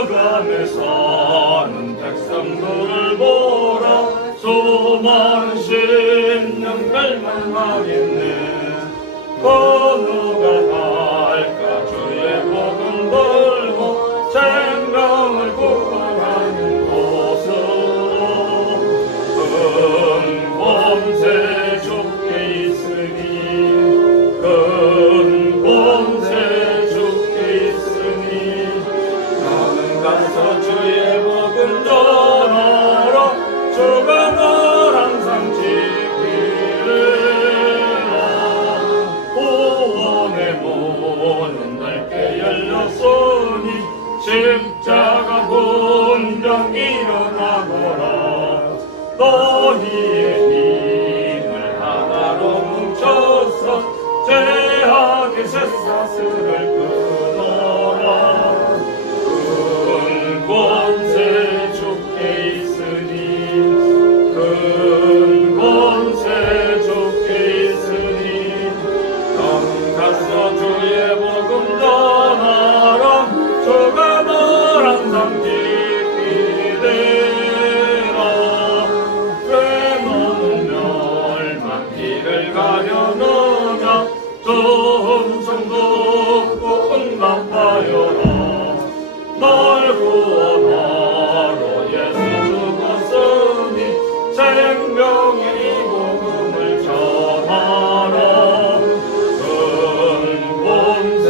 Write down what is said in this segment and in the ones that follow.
흑암에 사는 백성들을 보라 수많은 심령 멸망하겠네. 누가 할까 주의 복음 들고 생명을 구원하는 곳으로 금봄새 죽게 있으니 금봄새 죽게 있으니 나는 가서 주의 복음 전하라 주가 널 항상 지키리라. 구원의 문은 넓게 열렸으니 십자가 분명 일어나거라. 너희의 힘을 하나로 뭉쳐서 죄악의 쇠사슬을 끊어라. 큰 권세 주께 있으니 큰 권세 주께 있으니 너는 가서 주의 복음 전하라 주가 널 항상 지키리라. 왜 너는 멸망길을 가려느냐 저 음성 듣고 응답하여라. 널 구원하러 예수 죽었으니 생명의 이 복음을 전하라. 큰 권세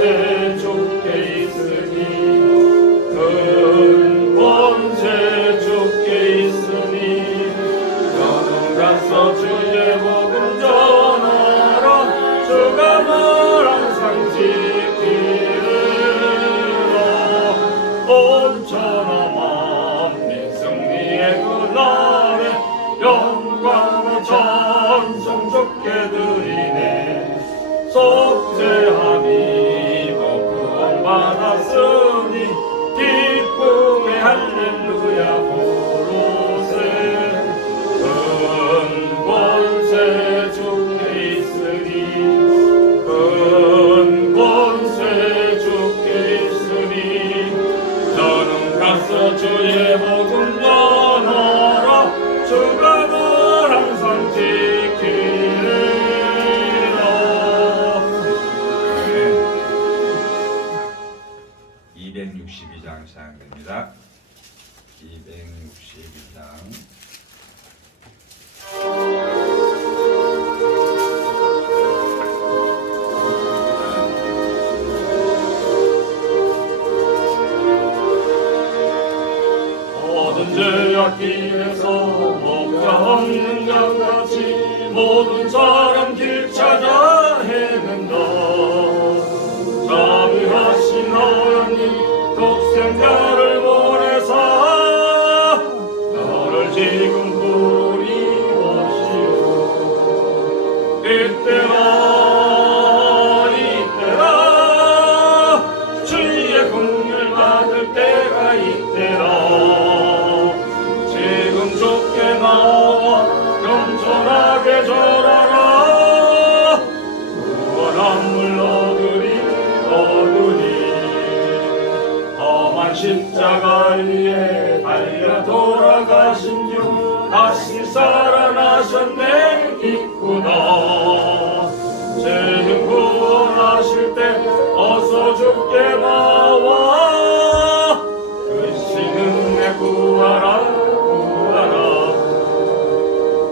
주께 있으니 큰 권세 주께 있으니 너는 가서 주의 복음 전하라 주가 널 항상 지키리라. 온 천하 만민 승리의 그날에 영광과 찬송 주께 드리네. 속죄함이 구원 받았으니 기쁨의 할렐루야 부르세. 큰 권세 주께 있으니 큰 권세 주께 있으니 너는 가서 주의 복음 전하라 주가 널 항상 지키리라. 262장 시작됩니다. 262장 모든 죄악길에서 목자 없는 양같이 모든 사람 길 찾아 헤맨다. 자비하신 하나님 독생자를 보내사 너를 지금 부르리오시오. 이때라 주의 공을 받을 때가 이때라. 지금 좁게 나와 겸손하게 절하라. 구원함을 얻으리. 험한 십자가 위에 달려 돌아가신 주 다시 살아나셨네 기쁘다. 죄는 구원하실 때 어서 주께 나와 크신 은혜 구하라 구하라.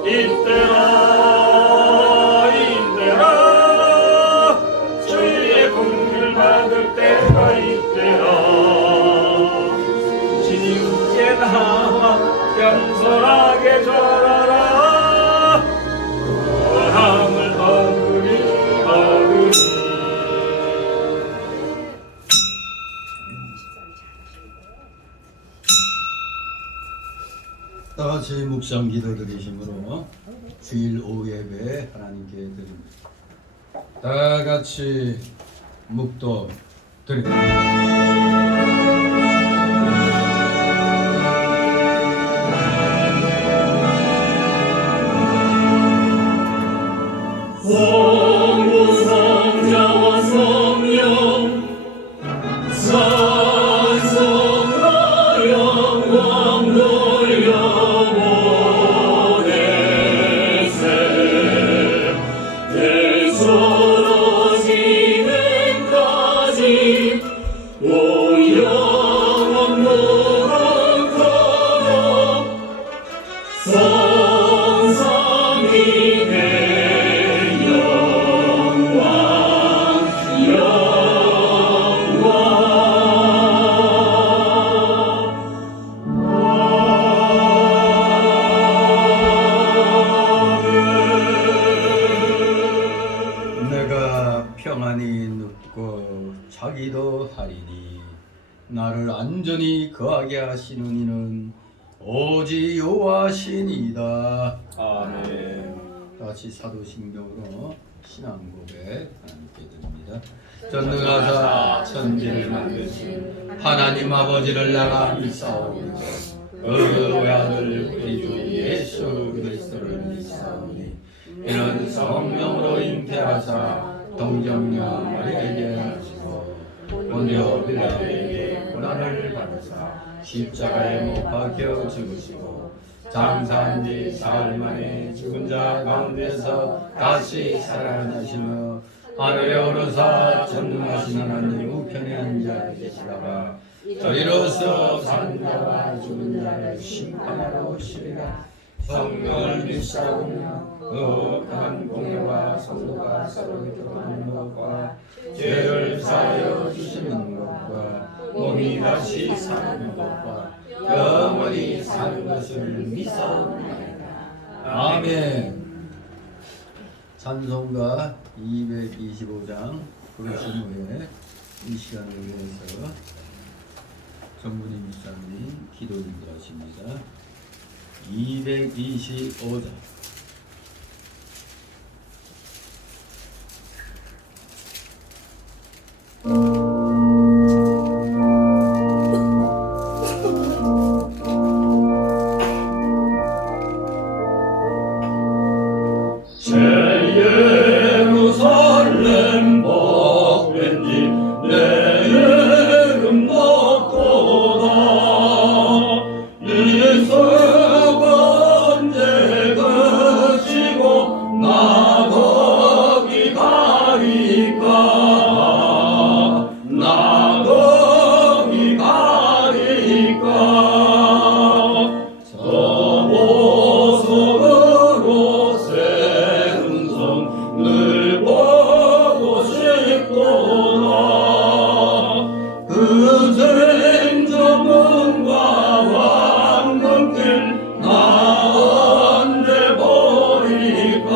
이때라 주의 공을 받을 때가 이때라. 주께 나와 겸손하게 절하라. 구원함을 얻으리. 다 같이 묵상 기도 드리심으로 주일 오후 예배 하나님께 드립니다. 다 같이 묵도 드립니다. 성부 성자와 성령 찬송하리. 영원 노릇하며 성삼이 내 영광 내가 평안히 눕고 자기도 하리니 나를 안전히 거하게 하시는 이는 오직 여호와시니이다. 아멘. 같이 사도신경으로 신앙 고백 함께 드립니다. 전능하사 천지를 만드신 하나님 아버지를 나가 믿사오니 그 외아들 우리 주 예수 그리스도를 믿사오니 이는 성령으로 잉태하사 동정녀 마리아에게 하시고 본디오 빌라도에게 고난을 받으사 십자가에 못 박혀 죽으시고 장사한 지 사흘 만에 죽은 자 가운데서 다시 살아나시며 하늘에 오르사 전능하신 하나님 우편에 앉아 계시다가 저리로서 사는 자와 죽은 자를 심판하러 오시리라. 성령을 믿사오며 거룩한 공예와 성도가 서로 교통하는 것과 죄를 사하여 주시는 것과 몸이 다시 사는 것과 영원히 사는 것을 믿사옵나이다. 아멘. 찬송가 225장 부르신 후에 이 시간을 위해서 정문희 목사님 기도 인도하십니다. 225장 예루살렘 복된지 내 이름 높도다. 이 서건제 거치고 나 거기 가리까 나 거기 가리까 저 보석으로 세운 손 늘 보고 싶도다. 그 생저문과 황금길 나 언제 버릴까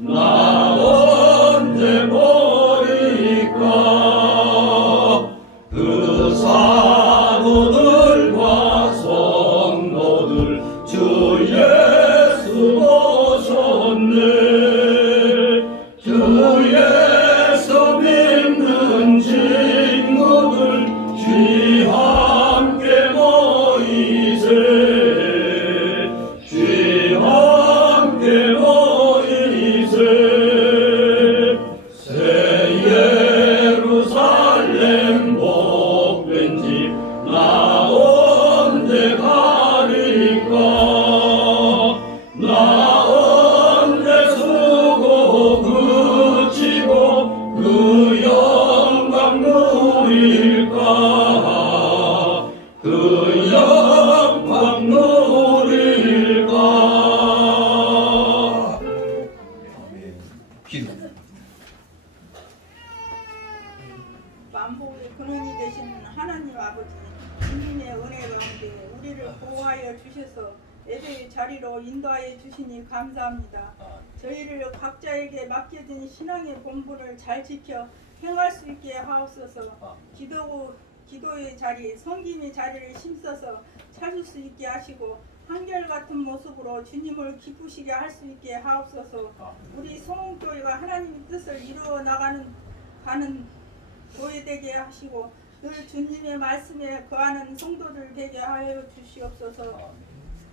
나 언제 버릴까. 그 사도들과 성도들 주 예수 보셨네. 주 예수 믿는 친구들 주 함께 모이세. 주 함께 모이세. 새 예루살렘 복된 집 나 언제 가리까 나 언제 수고 그치고 그 영광 누릴까 그 영광 누릴까. 아멘. 기도 만복의 근원이 되신 하나님 아버지, 주님의 은혜 가운데 우리를 보호하여 주셔서 예배의 자리로 인도하여 주시니 감사합니다. 저희를 각자에게 맡겨진 신앙의 본분을 잘 지켜 행할 수 있게 하옵소서. 기도의 자리, 섬김의 자리를 힘써서 찾을 수 있게 하시고 한결같은 모습으로 주님을 기쁘시게 할 수 있게 하옵소서. 우리 성원교회가 하나님의 뜻을 이루어 나가는 교회 되게 하시고 늘 주님의 말씀에 거하는 성도들 되게 하여 주시옵소서.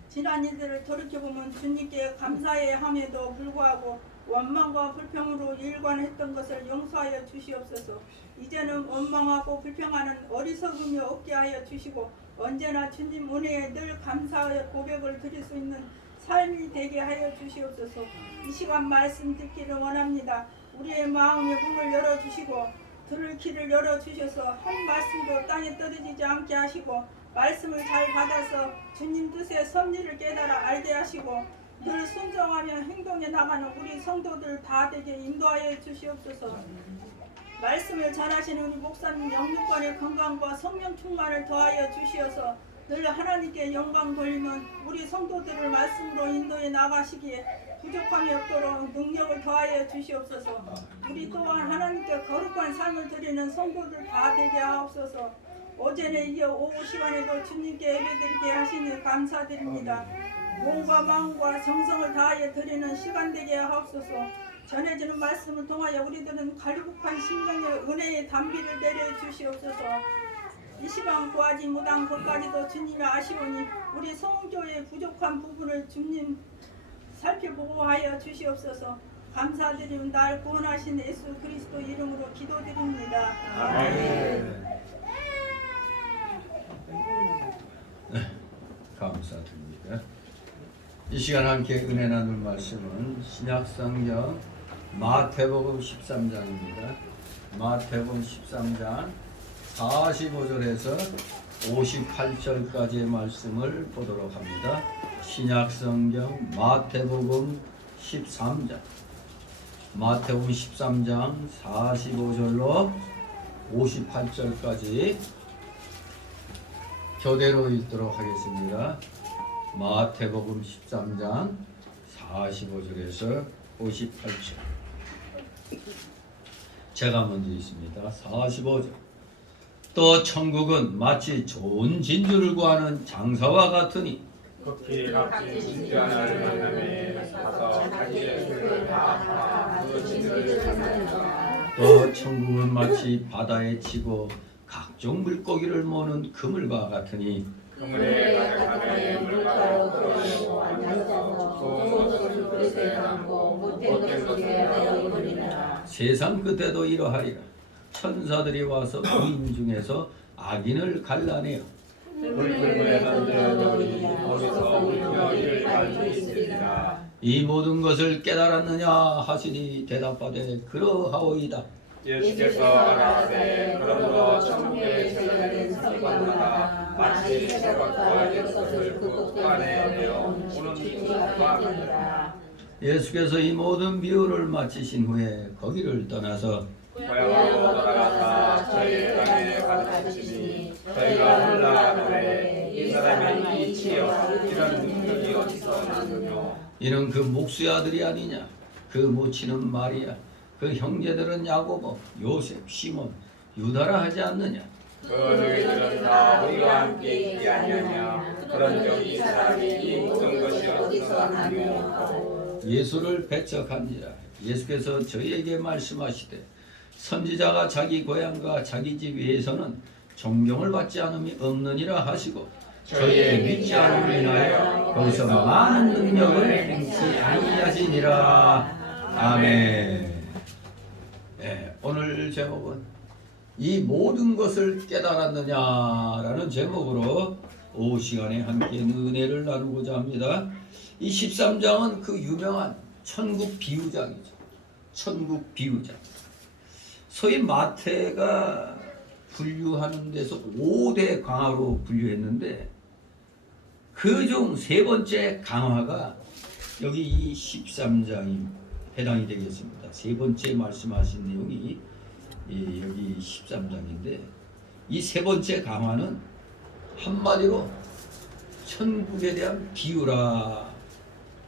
지난 일들을 돌이켜보면 주님께 감사해 함에도 불구하고 원망과 불평으로 일관했던 것을 용서하여 주시옵소서. 이제는 원망하고 불평하는 어리석음이 없게 하여 주시고 언제나 주님 은혜에 늘 감사하여 고백을 드릴 수 있는 삶이 되게 하여 주시옵소서. 이 시간 말씀 듣기를 원합니다. 우리의 마음의 문을 열어주시고 들을 길을 열어주셔서 한 말씀도 땅에 떨어지지 않게 하시고 말씀을 잘 받아서 주님 뜻의 섭리를 깨달아 알게 하시고 늘 순종하며 행동에 나가는 우리 성도들 다 되게 인도하여 주시옵소서. 말씀을 잘하시는 우리 목사님 영육간의 건강과 성령 충만을 더하여 주시어서 늘 하나님께 영광 돌리는 우리 성도들을 말씀으로 인도해 나가시기에 부족함이 없도록 능력을 더하여 주시옵소서. 우리 또한 하나님께 거룩한 삶을 드리는 성도들 다 되게 하옵소서. 어제에 이어 오후 시간에도 주님께 예배드리게 하시니 감사드립니다. 몸과 마음과 정성을 다하여 드리는 시간 되게 하옵소서. 전해지는 말씀을 통하여 우리들은 갈급한 심령의 은혜의 단비를 내려 주시옵소서. 이 시간 구하지 못한 것까지도 주님이 아시오니 우리 성교의 부족한 부분을 주님 살펴보고 하여 주시옵소서. 감사드리는 날 구원하신 예수 그리스도 이름으로 기도드립니다. 아멘. 감사드립니다. 이 시간 함께 은혜 나눌 말씀은 신약성경 마태복음 13장입니다. 마태복음 13장 45절에서 58절까지의 말씀을 보도록 합니다. 신약성경 마태복음 13장 45절로 58절까지 교대로 읽도록 하겠습니다. 마태복음 13장 45절에서 58절. 제가 먼저 있습니다. 45절. 또 천국은 마치 좋은 진주를 구하는 장사와 같으니 급히 값진 진주 하나를 만나매 가서 자기의 술을 다 팔아 그 진주를 샀나이다. 또 천국은 마치 바다에 치고 각종 물고기를 모는 그물과 같으니 그물에 가득하게 물가로 들어오고 앉아서 좋은 것을 그릇에 담고 못된 것을 내어버리라. 세상 끝에도 이러하리라. 천사들이 와서 부인 중에서 악인을 갈라내어 물불에 던져버리니 거기서 울며 이를 갈수 있으리라. 이 모든 것을 깨달았느냐 하시니 대답하되 그러하오이다. 예수께서 말하되 그러므로 천국에 세련된 선관마다 마치 새벽과 엿것을 그 안에 내어 오는 기분과 같으니라. 예수께서 이 모든 비유를 마치신 후에 거기를 떠나서 고향으로 돌아가사 저희 땅에 가르치시니 저희가 놀라노래 이 사람이 이치여 이런 능력이 어디서 나느뇨. 이는 그 목수의 아들이 아니냐. 그 모친은 마리아, 그 형제들은 야고보, 요셉, 시몬, 유다라 하지 않느냐. 그 너희들은 다 우리와 함께 있지 아니하냐. 그런즉 이 사람이 이 모든 것이 어디서 나느뇨 하고 예수를 배척한지라. 예수께서 저희에게 말씀하시되 선지자가 자기 고향과 자기 집 위에서는 존경을 받지 않음이 없느니라 하시고 저희의 믿지 않음을 인하여 거기서 많은 능력을 행치 아니하시니라. 아멘. 네, 오늘 제목은 이 모든 것을 깨달았느냐라는 제목으로 오후 시간에 함께 은혜를 나누고자 합니다. 이 13장은 그 유명한 천국 비유장이죠. 천국 비유장. 소위 마태가 분류하는 데서 5대 강화로 분류했는데 그중 세 번째 강화가 여기 이 13장이 해당이 되겠습니다. 세 번째 말씀하신 내용이 여기 13장인데 이 세 번째 강화는 한마디로 천국에 대한 비유라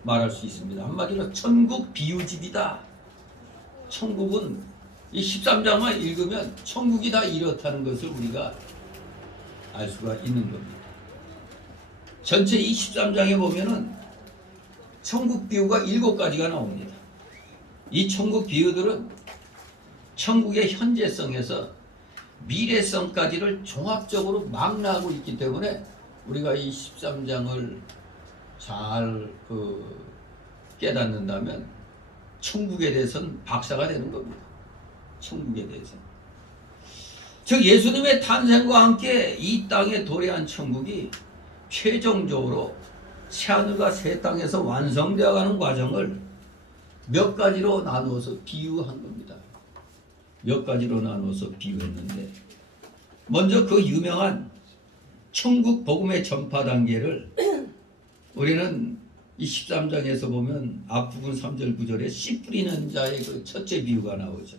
말할 수 있습니다. 한마디로 천국 비유집이다. 천국은 이 13장만 읽으면 천국이 다 이렇다는 것을 우리가 알 수가 있는 겁니다. 전체 이 13장에 보면은 천국 비유가 7가지가 나옵니다. 이 천국 비유들은 천국의 현재성에서 미래성까지를 종합적으로 망라하고 있기 때문에 우리가 이 13장을 잘 깨닫는다면 천국에 대해서는 박사가 되는 겁니다. 천국에 대해서. 즉 예수님의 탄생과 함께 이 땅에 도래한 천국이 최종적으로 새하늘과 새 땅에서 완성되어가는 과정을 몇 가지로 나누어서 비유한 겁니다. 몇 가지로 나눠서 비유했는데, 먼저 그 유명한 천국 복음의 전파 단계를 우리는 이 13장에서 보면 앞부분 3절 9절에 씨 뿌리는 자의 그 첫째 비유가 나오죠.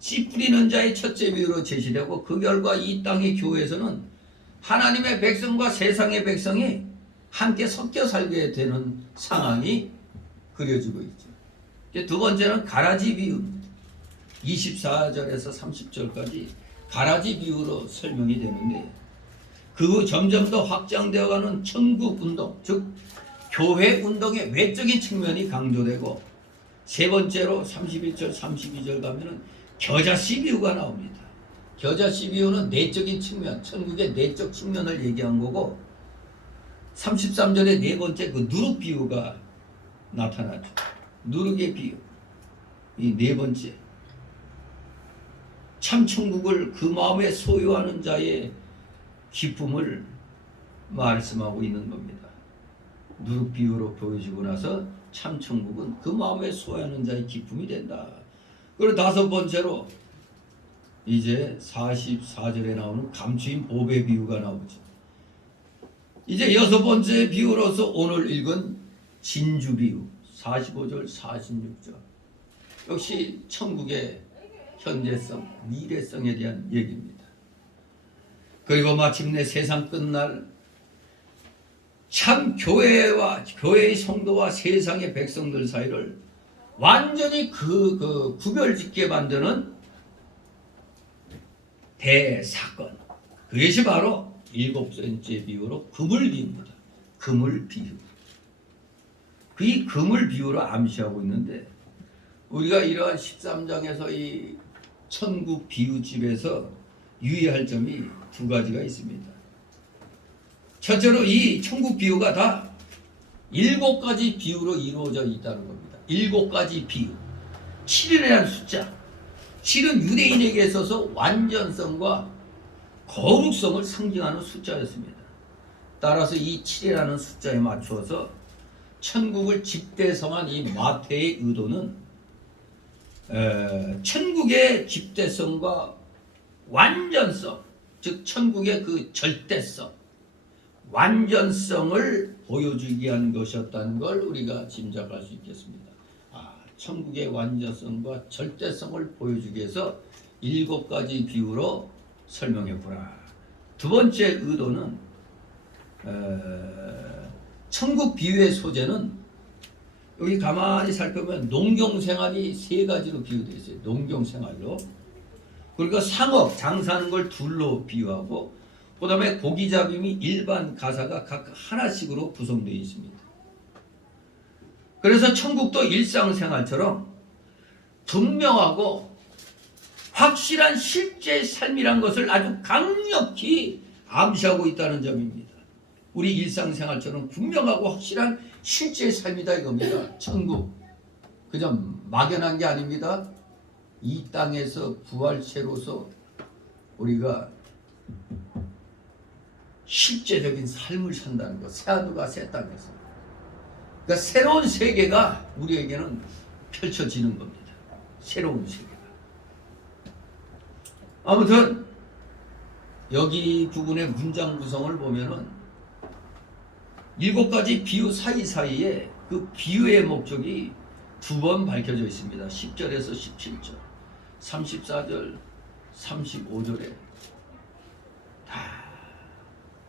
씨 뿌리는 자의 첫째 비유로 제시되고, 그 결과 이 땅의 교회에서는 하나님의 백성과 세상의 백성이 함께 섞여 살게 되는 상황이 그려지고 있죠. 두 번째는 가라지 비유입니다. 24절에서 30절까지 가라지 비유로 설명이 되는데, 그 후 점점 더 확장되어가는 천국 운동, 즉 교회 운동의 외적인 측면이 강조되고, 세 번째로 31절 32절 가면은 겨자씨 비유가 나옵니다. 겨자씨 비유는 내적인 측면, 천국의 내적 측면을 얘기한 거고, 33절에 네 번째 그 누룩 비유가 나타나죠. 누룩의 비유, 이 네 번째 참 천국을 그 마음에 소유하는 자의 기쁨을 말씀하고 있는 겁니다. 누룩 비유로 보여지고 나서 참 천국은 그 마음에 소유하는 자의 기쁨이 된다. 그리고 다섯 번째로 이제 44절에 나오는 감추인 보배 비유가 나오죠. 이제 여섯 번째 비유로서 오늘 읽은 진주 비유 45절 46절, 역시 천국의 현재성, 미래성에 대한 얘기입니다. 그리고 마침내 세상 끝날 참 교회와 교회의 성도와 세상의 백성들 사이를 완전히 그 구별짓게 만드는 대사건, 그것이 바로 일곱 번째 비유로 그물 비유입니다. 그물 비유. 그 그물 비유로 암시하고 있는데, 우리가 이러한 13장에서 이 천국 비유집에서 유의할 점이 두 가지가 있습니다. 첫째로 이 천국 비유가 다 일곱 가지 비유로 이루어져 있다는 겁니다. 일곱 가지 비유. 7이라는 숫자. 7은 유대인에게 있어서 완전성과 거룩성을 상징하는 숫자였습니다. 따라서 이 7이라는 숫자에 맞추어서 천국을 집대성한 이 마태의 의도는 천국의 집대성과 완전성, 즉 천국의 그 절대성, 완전성을 보여주기 위한 것이었다는 걸 우리가 짐작할 수 있겠습니다. 천국의 완전성과 절대성을 보여주기 위해서 일곱 가지 비유로 설명했구나. 두 번째 의도는 천국 비유의 소재는 여기 가만히 살펴보면 농경생활이 세 가지로 비유되어 있어요. 농경생활로. 그리고 상업, 장사하는 걸 둘로 비유하고, 그 다음에 고기잡임이 일반 가사가 각 하나씩으로 구성되어 있습니다. 그래서 천국도 일상생활처럼 분명하고 확실한 실제 삶이란 것을 아주 강력히 암시하고 있다는 점입니다. 우리 일상생활처럼 분명하고 확실한 실제 삶이다 이겁니다. 천국. 그냥 막연한 게 아닙니다. 이 땅에서 부활체로서 우리가 실제적인 삶을 산다는 것. 새하늘과 새 땅에서. 그러니까 새로운 세계가 우리에게는 펼쳐지는 겁니다. 새로운 세계가. 아무튼 여기 부분의 문장 구성을 보면은 일곱 가지 비유 사이사이에 그 비유의 목적이 두 번 밝혀져 있습니다. 10절에서 17절, 34절, 35절에 다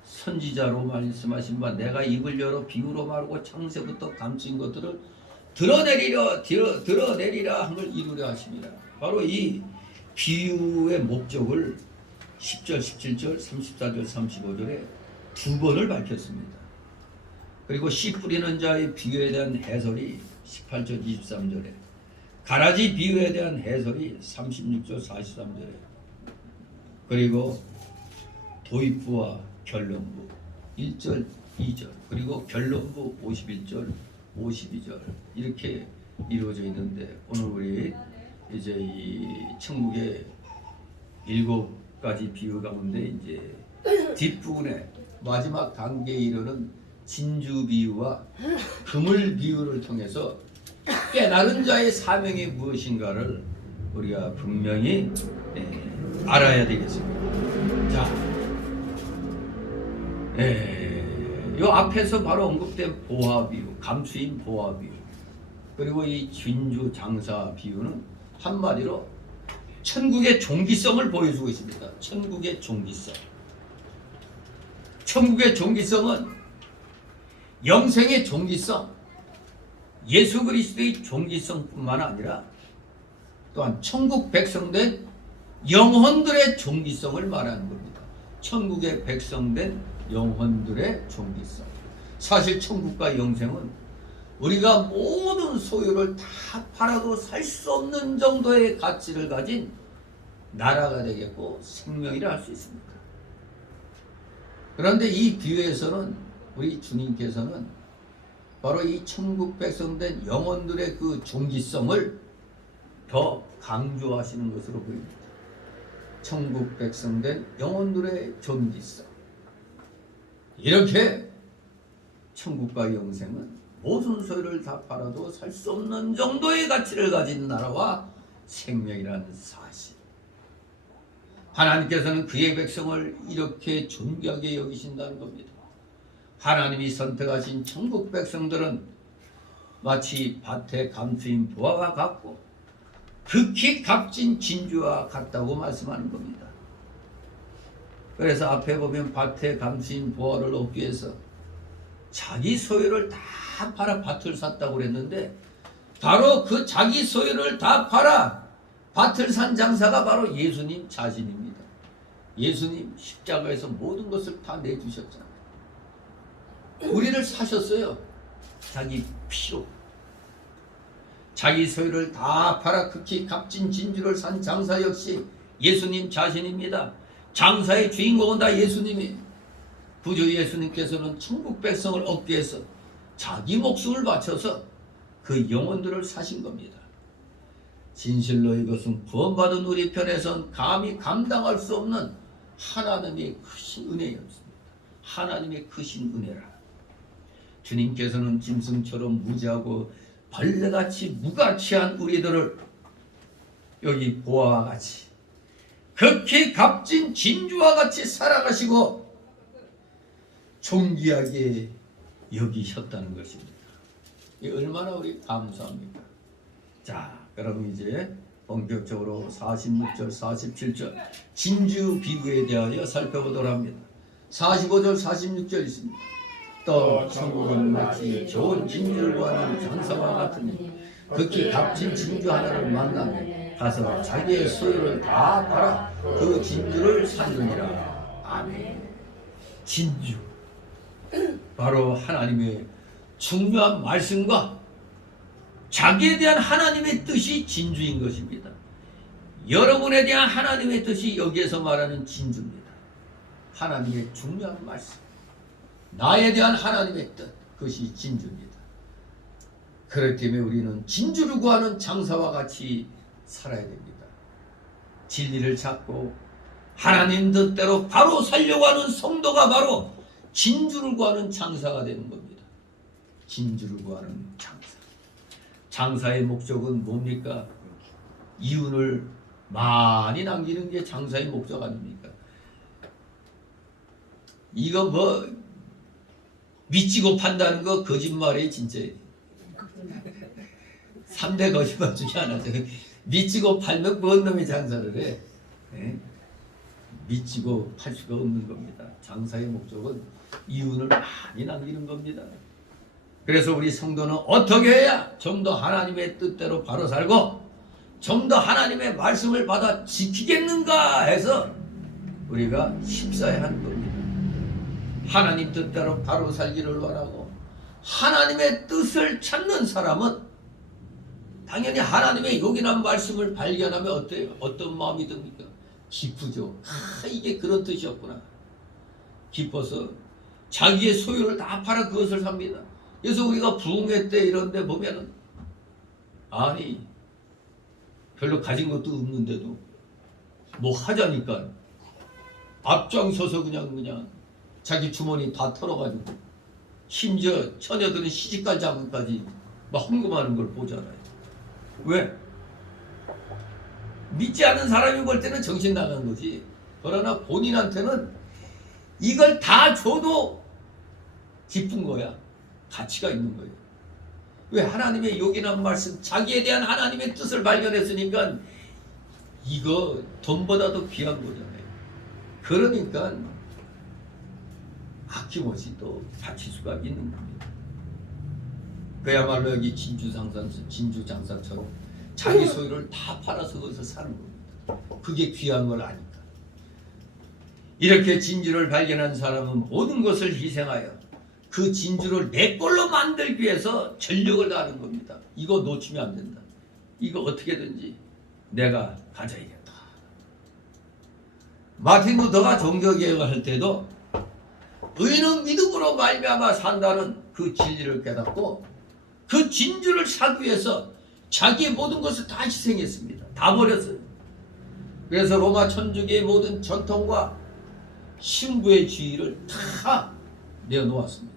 선지자로 말씀하신 바 내가 입을 열어 비유로 말하고 창세부터 감추인 것들을 드러내리라 한 걸 이루려 하십니다. 바로 이 비유의 목적을 10절, 17절, 34절, 35절에 두 번을 밝혔습니다. 그리고 씨 뿌리는 자의 비유에 대한 해설이 18절, 23절에, 가라지 비유에 대한 해설이 36절, 43절에, 그리고 도입부와 결론부 1절, 2절, 그리고 결론부 51절, 52절 이렇게 이루어져 있는데, 오늘 우리 이제 이 천국의 일곱 가지 비유 가운데 이제 뒷부분에 마지막 단계에 이르는 진주 비유와 그물 비유를 통해서 깨달은 자의 사명이 무엇인가를 우리가 분명히 알아야 되겠습니다. 자, 요 앞에서 바로 언급된 보화 비유, 감수인 보화 비유, 그리고 이 진주 장사 비유는 한마디로 천국의 종기성을 보여주고 있습니다. 천국의 종기성. 천국의 종기성은 영생의 종기성, 예수 그리스도의 종기성뿐만 아니라 또한 천국 백성된 영혼들의 종기성을 말하는 겁니다. 천국의 백성된 영혼들의 종기성. 사실 천국과 영생은 우리가 모든 소유를 다 팔아도 살 수 없는 정도의 가치를 가진 나라가 되겠고 생명이라 할 수 있습니다. 그런데 이 비유에서는 우리 주님께서는 바로 이 천국 백성된 영혼들의 그 종기성을 더 강조하시는 것으로 보입니다. 천국 백성된 영혼들의 종기성. 이렇게 천국과 영생은 모든 소유를 다 팔아도 살 수 없는 정도의 가치를 가진 나라와 생명이라는 사실. 하나님께서는 그의 백성을 이렇게 존귀하게 여기신다는 겁니다. 하나님이 선택하신 천국 백성들은 마치 밭에 감수인 보화와 같고 극히 값진 진주와 같다고 말씀하는 겁니다. 그래서 앞에 보면 밭에 감수인 보화를 얻기 위해서 자기 소유를 다 팔아 밭을 샀다고 그랬는데, 바로 그 자기 소유를 다 팔아 밭을 산 장사가 바로 예수님 자신입니다. 예수님 십자가에서 모든 것을 다 내주셨잖아요. 우리를 사셨어요. 자기 피로. 자기 소유를 다 팔아 극히 값진 진주를 산 장사 역시 예수님 자신입니다. 장사의 주인공은 다 예수님이에요. 구주 예수님께서는 천국 백성을 얻기 위해서 자기 목숨을 바쳐서 그 영혼들을 사신 겁니다. 진실로 이것은 구원받은 우리 편에선 감히 감당할 수 없는 하나님의 크신 은혜였습니다. 하나님의 크신 은혜라. 주님께서는 짐승처럼 무지하고 벌레같이 무가치한 우리들을 여기 보아와 같이 극히 값진 진주와 같이 살아가시고 존귀하게 여기셨다는 것입니다. 이 얼마나 우리 감사합니까? 자, 그럼 이제 본격적으로 46절, 47절 진주 비유에 대하여 살펴보도록 합니다. 45절, 46절 있습니다. 또 천국은 마치 좋은 진주를 구하는 장사와 같으니 극히 값진 진주 하나를 만나면 가서 자기의 소유를 다 팔아 그 진주를 사느니라. 아멘. 진주, 바로 하나님의 중요한 말씀과 자기에 대한 하나님의 뜻이 진주인 것입니다. 여러분에 대한 하나님의 뜻이 여기에서 말하는 진주입니다. 하나님의 중요한 말씀, 나에 대한 하나님의 뜻, 그것이 진주입니다. 그렇기 때문에 우리는 진주를 구하는 장사와 같이 살아야 됩니다. 진리를 찾고 하나님 뜻대로 바로 살려고 하는 성도가 바로 진주를 구하는 장사가 되는 겁니다. 진주를 구하는 장사. 장사의 목적은 뭡니까? 이윤을 많이 남기는 게 장사의 목적 아닙니까? 이거 뭐 미치고 판다는 거 거짓말이에요, 진짜예요. 3대 거짓말 중에 하나죠. 미치고 팔면 뭔 놈이 장사를 해? 네? 미치고 팔 수가 없는 겁니다. 장사의 목적은 이윤을 많이 남기는 겁니다. 그래서 우리 성도는 어떻게 해야 좀 더 하나님의 뜻대로 바로 살고 좀 더 하나님의 말씀을 받아 지키겠는가 해서 우리가 힘써야 하는 겁니다. 하나님 뜻대로 바로 살기를 원하고 하나님의 뜻을 찾는 사람은 당연히 하나님의 요긴한 말씀을 발견하면 어때요? 어떤 마음이 듭니까? 기쁘죠. 이게 그런 뜻이었구나. 기뻐서 자기의 소유를 다 팔아 그것을 삽니다. 그래서 우리가 부흥회 때 이런 데 보면은 아니 별로 가진 것도 없는데도 뭐 하자니까 앞장서서 그냥 자기 주머니 다 털어가지고 심지어 처녀들은 시집갈 자금까지 막 헌금하는 걸 보잖아요. 왜? 믿지 않는 사람이 볼 때는 정신 나간 거지. 그러나 본인한테는 이걸 다 줘도 기쁜 거야. 가치가 있는 거예요. 왜? 하나님의 요긴한 말씀, 자기에 대한 하나님의 뜻을 발견했으니까 이거 돈보다도 귀한 거잖아요. 그러니까 아낌없이 또 바칠 수가 있는 겁니다. 그야말로 여기 진주장사처럼 자기 소유를 다 팔아서 거기서 사는 겁니다. 그게 귀한 걸 아니까. 이렇게 진주를 발견한 사람은 모든 것을 희생하여 그 진주를 내 걸로 만들기 위해서 전력을 다하는 겁니다. 이거 놓치면 안 된다. 이거 어떻게든지 내가 가져야겠다. 마틴 루터가 종교개혁을 할 때도 의는 믿음으로 말미암아 산다는 그 진리를 깨닫고 그 진주를 사기 위해서 자기의 모든 것을 다 희생했습니다. 다 버렸어요. 그래서 로마 천주교의 모든 전통과 신부의 지위를 다 내어놓았습니다.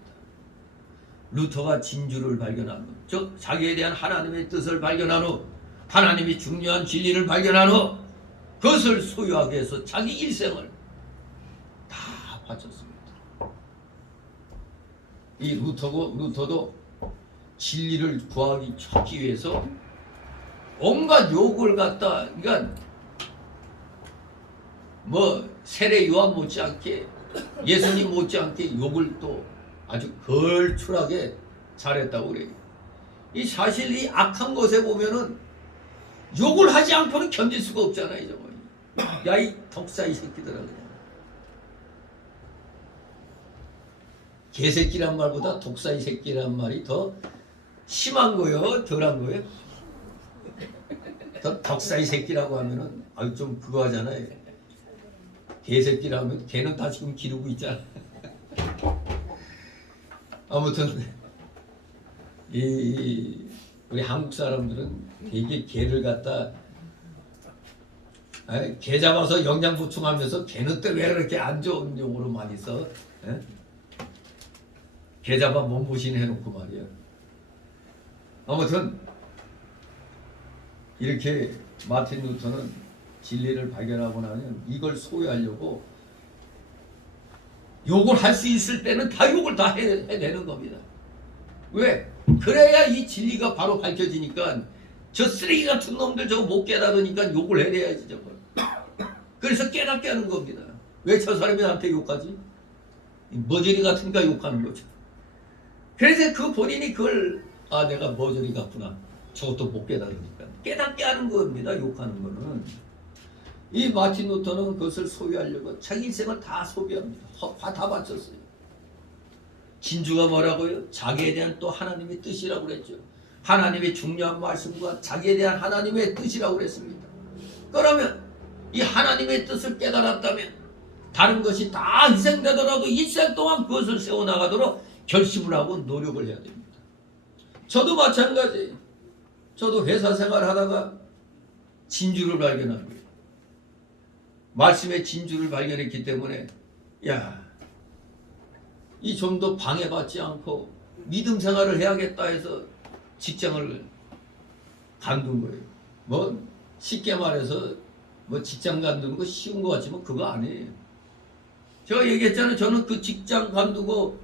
루터가 진주를 발견한 후, 즉 자기에 대한 하나님의 뜻을 발견한 후, 하나님이 중요한 진리를 발견한 후 그것을 소유하기 위해서 자기 일생을 다 바쳤습니다. 이 루터도 진리를 구하기 찾기 위해서 온갖 욕을 갖다, 그러니까 뭐 세례 요한 못지않게 예수님 못지않게 욕을 또 아주 걸출하게 잘했다고 그래요. 이 사실 이 악한 것에 보면은 욕을 하지 않고는 견딜 수가 없잖아요. 정말. 야, 이 덕사 이 새끼들아. 그냥. 개새끼란 말보다 독사 이 새끼란 말이 더 심한 거요, 덜한 거요? 더 덕사 이 새끼라고 하면은 아유 좀 그거 하잖아요. 개새끼라면 개는 다 지금 기르고 있잖아. 아무튼 우리 한국 사람들은 되게 개를 갖다 개 잡아서 영양 보충하면서 개는 또 왜 이렇게 안 좋은 용어로 많이 써? 에? 개 잡아 몸보신 해놓고 말이야. 아무튼 이렇게 마틴 루터는 진리를 발견하고 나면 이걸 소유하려고 욕을 할 수 있을 때는 다 욕을 다 해내는 겁니다. 왜? 그래야 이 진리가 바로 밝혀지니까 저 쓰레기 같은 놈들 저거 못 깨달으니까 욕을 해내야지 저걸. 그래서 깨닫게 하는 겁니다. 왜 저 사람이 나한테 욕하지? 머저리 같으니까 욕하는 거죠. 그래서 그 본인이 그걸 내가 머저리 같구나. 저것도 못 깨달으니까. 깨닫게 하는 겁니다. 욕하는 거는. 이 마틴 루터는 그것을 소유하려고 자기 인생을 다 소비합니다. 다 바쳤어요. 진주가 뭐라고요? 자기에 대한 또 하나님의 뜻이라고 그랬죠. 하나님의 중요한 말씀과 자기에 대한 하나님의 뜻이라고 그랬습니다. 그러면 이 하나님의 뜻을 깨달았다면 다른 것이 다 희생되더라도 일생 동안 그것을 세워나가도록 결심을 하고 노력을 해야 됩니다. 저도 마찬가지예요. 저도 회사 생활하다가 진주를 발견한 거예요. 말씀의 진주를 발견했기 때문에 이 좀 더 방해받지 않고 믿음 생활을 해야겠다 해서 직장을 간둔 거예요. 뭐 쉽게 말해서 뭐 직장 간두는 거 쉬운 거 같지만 그거 아니에요. 제가 얘기했잖아요. 저는 그 직장 간두고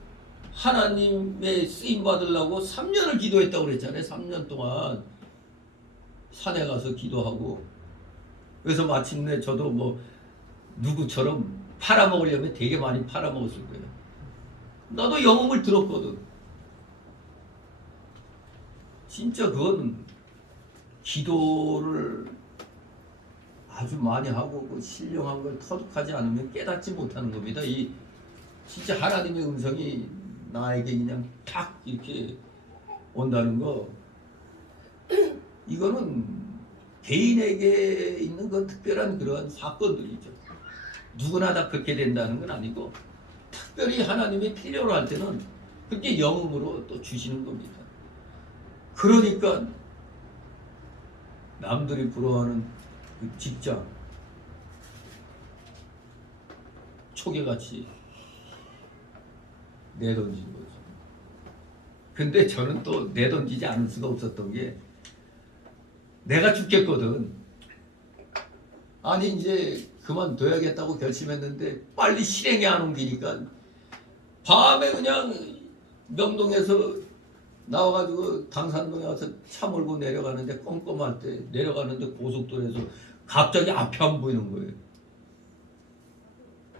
하나님의 쓰임 받으려고 3년을 기도했다고 그랬잖아요. 3년 동안 산에 가서 기도하고. 그래서 마침내 저도 뭐 누구처럼 팔아먹으려면 되게 많이 팔아먹었을 거예요. 나도 영웅을 들었거든. 진짜 그건 기도를 아주 많이 하고 그 신령한 걸 터득하지 않으면 깨닫지 못하는 겁니다. 이 진짜 하나님의 음성이 나에게 그냥 탁 이렇게 온다는 거, 이거는 개인에게 있는 그 특별한 그런 사건들이죠. 누구나 다 그렇게 된다는 건 아니고 특별히 하나님이 필요로 할 때는 그렇게 영음으로 또 주시는 겁니다. 그러니까 남들이 부러워하는 그 직장 초계같이 내던진 거죠. 근데 저는 또 내던지지 않을 수가 없었던 게 내가 죽겠거든. 아니 이제 그만둬야겠다고 결심했는데 빨리 실행에 안 옮기니까 밤에 그냥 명동에서 나와가지고 당산동에 와서 차 몰고 내려가는데 껌껌할 때 내려가는데 고속도로에서 갑자기 앞이 안 보이는 거예요.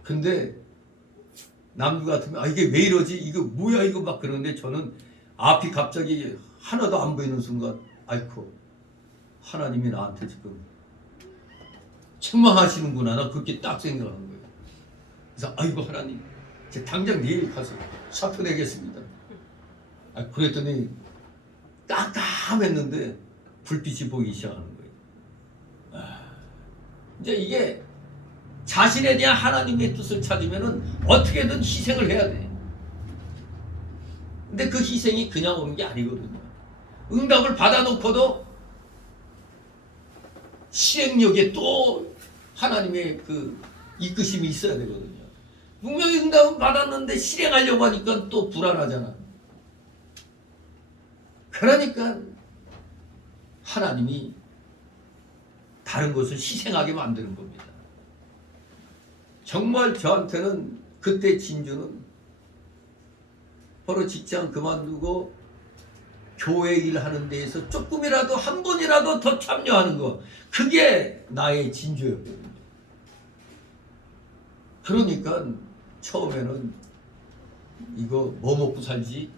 근데 남들 같으면 아 이게 왜 이러지? 이거 뭐야 이거 막 그러는데 저는 앞이 갑자기 하나도 안 보이는 순간 아이고 하나님이 나한테 지금 책망하시는구나 나 그렇게 딱 생각하는 거예요. 그래서 아이고 하나님 제 당장 내일 가서 사표 내겠습니다. 아, 그랬더니 깜깜했는데 불빛이 보이기 시작하는 거예요. 이제 이게 자신에 대한 하나님의 뜻을 찾으면은 어떻게든 희생을 해야 돼. 근데 그 희생이 그냥 오는 게 아니거든요. 응답을 받아놓고도 실행력에 또 하나님의 그 이끄심이 있어야 되거든요. 분명히 응답은 받았는데 실행하려고 하니까 또 불안하잖아. 그러니까 하나님이 다른 것을 희생하게 만드는 겁니다. 정말 저한테는 그때 진주는 바로 직장 그만두고 교회 일하는 데에서 조금이라도 한 번이라도 더 참여하는 거 그게 나의 진주였거든요. 그러니까 처음에는 이거 뭐 먹고 살지?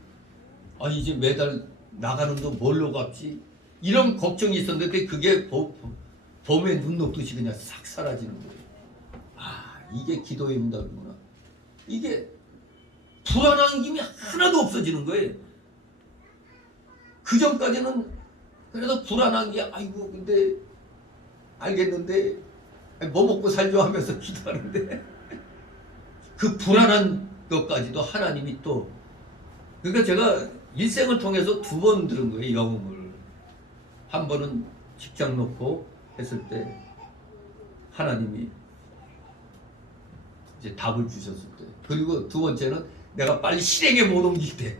아 이제 매달 나가는 돈 뭘로 갚지? 이런 걱정이 있었는데 그게 봄에 눈 녹듯이 그냥 싹 사라지는 거예요. 아 이게 기도의 응답이구나. 이게 불안한 힘이 하나도 없어지는 거예요. 그 전까지는 그래도 불안한 게 아이고 근데 알겠는데 뭐 먹고 살죠 하면서 기도하는데 그 불안한 것까지도 하나님이 또 그러니까 제가 일생을 통해서 두 번 들은 거예요. 영음을. 한 번은 직장 놓고 했을 때 하나님이 이제 답을 주셨을 때 그리고 두 번째는 내가 빨리 실행에 못 옮길 때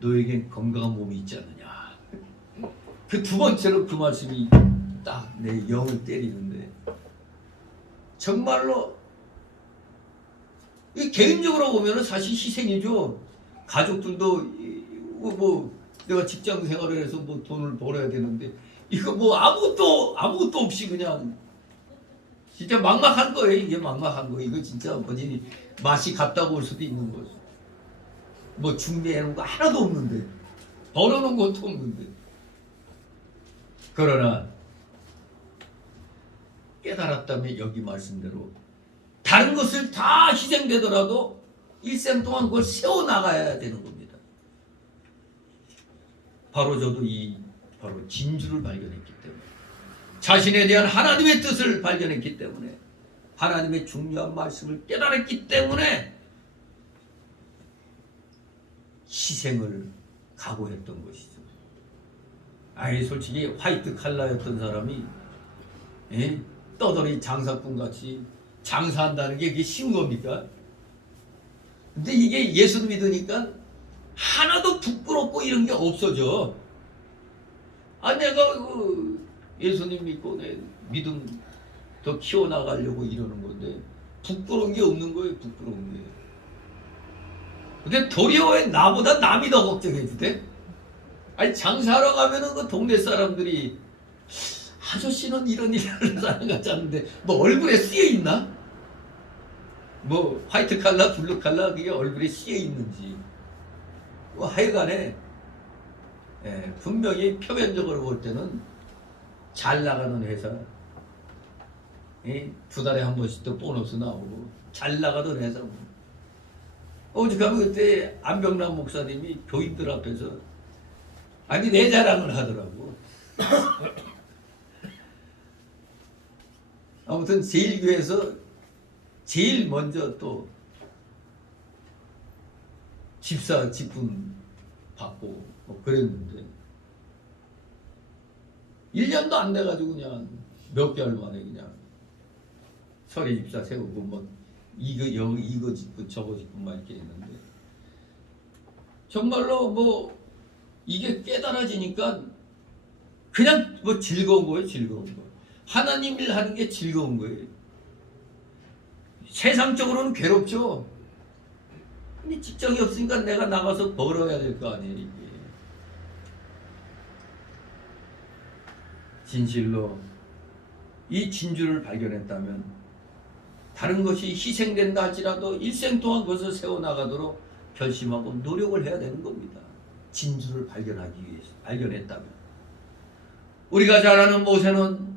너에겐 건강한 몸이 있지 않느냐. 그 두 번째로 그 말씀이 딱 내 영을 때리는데 정말로 이 개인적으로 보면은 사실 희생이죠. 가족들도 뭐 내가 직장 생활을 해서 뭐 돈을 벌어야 되는데 이거 뭐 아무것도 없이 그냥 진짜 막막한 거예요. 이게 막막한 거. 이거 진짜 뭐지 맛이 갔다 올 수도 있는 거죠. 뭐 준비해 놓은 거 하나도 없는데 벌어놓은 것도 없는데 그러나 깨달았다면 여기 말씀대로 다른 것을 다 희생되더라도 일생 동안 그걸 세워나가야 되는 겁니다. 바로 저도 바로 진주를 발견했기 때문에 자신에 대한 하나님의 뜻을 발견했기 때문에 하나님의 중요한 말씀을 깨달았기 때문에 희생을 각오했던 것이죠. 아니 솔직히 화이트 칼라였던 사람이 떠돌이 장사꾼같이 장사한다는 게 그게 쉬운 겁니까? 근데 이게 예수 믿으니까 하나도 부끄럽고 이런 게 없어져. 아 내가 예수님 믿고 내 믿음 더 키워나가려고 이러는 건데 부끄러운 게 없는 거예요. 부끄러운 게. 근데 도리어 왜 나보다 남이 더 걱정해 주대? 아니 장사하러 가면은 그 동네 사람들이 아저씨는 이런 일을 하는 사람 같지 않은데 뭐 얼굴에 쓰여 있나? 뭐 화이트 칼라, 블루 칼라 그게 얼굴에 쓰여 있는지 뭐 하여간에 분명히 표면적으로 볼 때는 잘 나가는 회사 두 달에 한 번씩 또 보너스 나오고 잘 나가던 회사 오죽하면 그때 안병남 목사님이 교인들 앞에서 아니 내 자랑을 하더라고. 아무튼 제일교회에서 제일 먼저 또 집사 직분 받고 뭐 그랬는데 1년도 안 돼가지고 그냥 몇 개월 만에 그냥 설의 집사 세우고 뭐 이거 직분 저거 직분만 이렇게 했는데 정말로 뭐 이게 깨달아지니까 그냥 뭐 즐거운 거예요. 즐거운 거. 하나님 일 하는 게 즐거운 거예요. 세상적으로는 괴롭죠. 근데 직장이 없으니까 내가 나가서 벌어야 될 거 아니에요. 이게. 진실로 이 진주를 발견했다면 다른 것이 희생된다 할지라도 일생 동안 그것을 세워나가도록 결심하고 노력을 해야 되는 겁니다. 진주를 발견하기 위해서 발견했다면. 우리가 잘 아는 모세는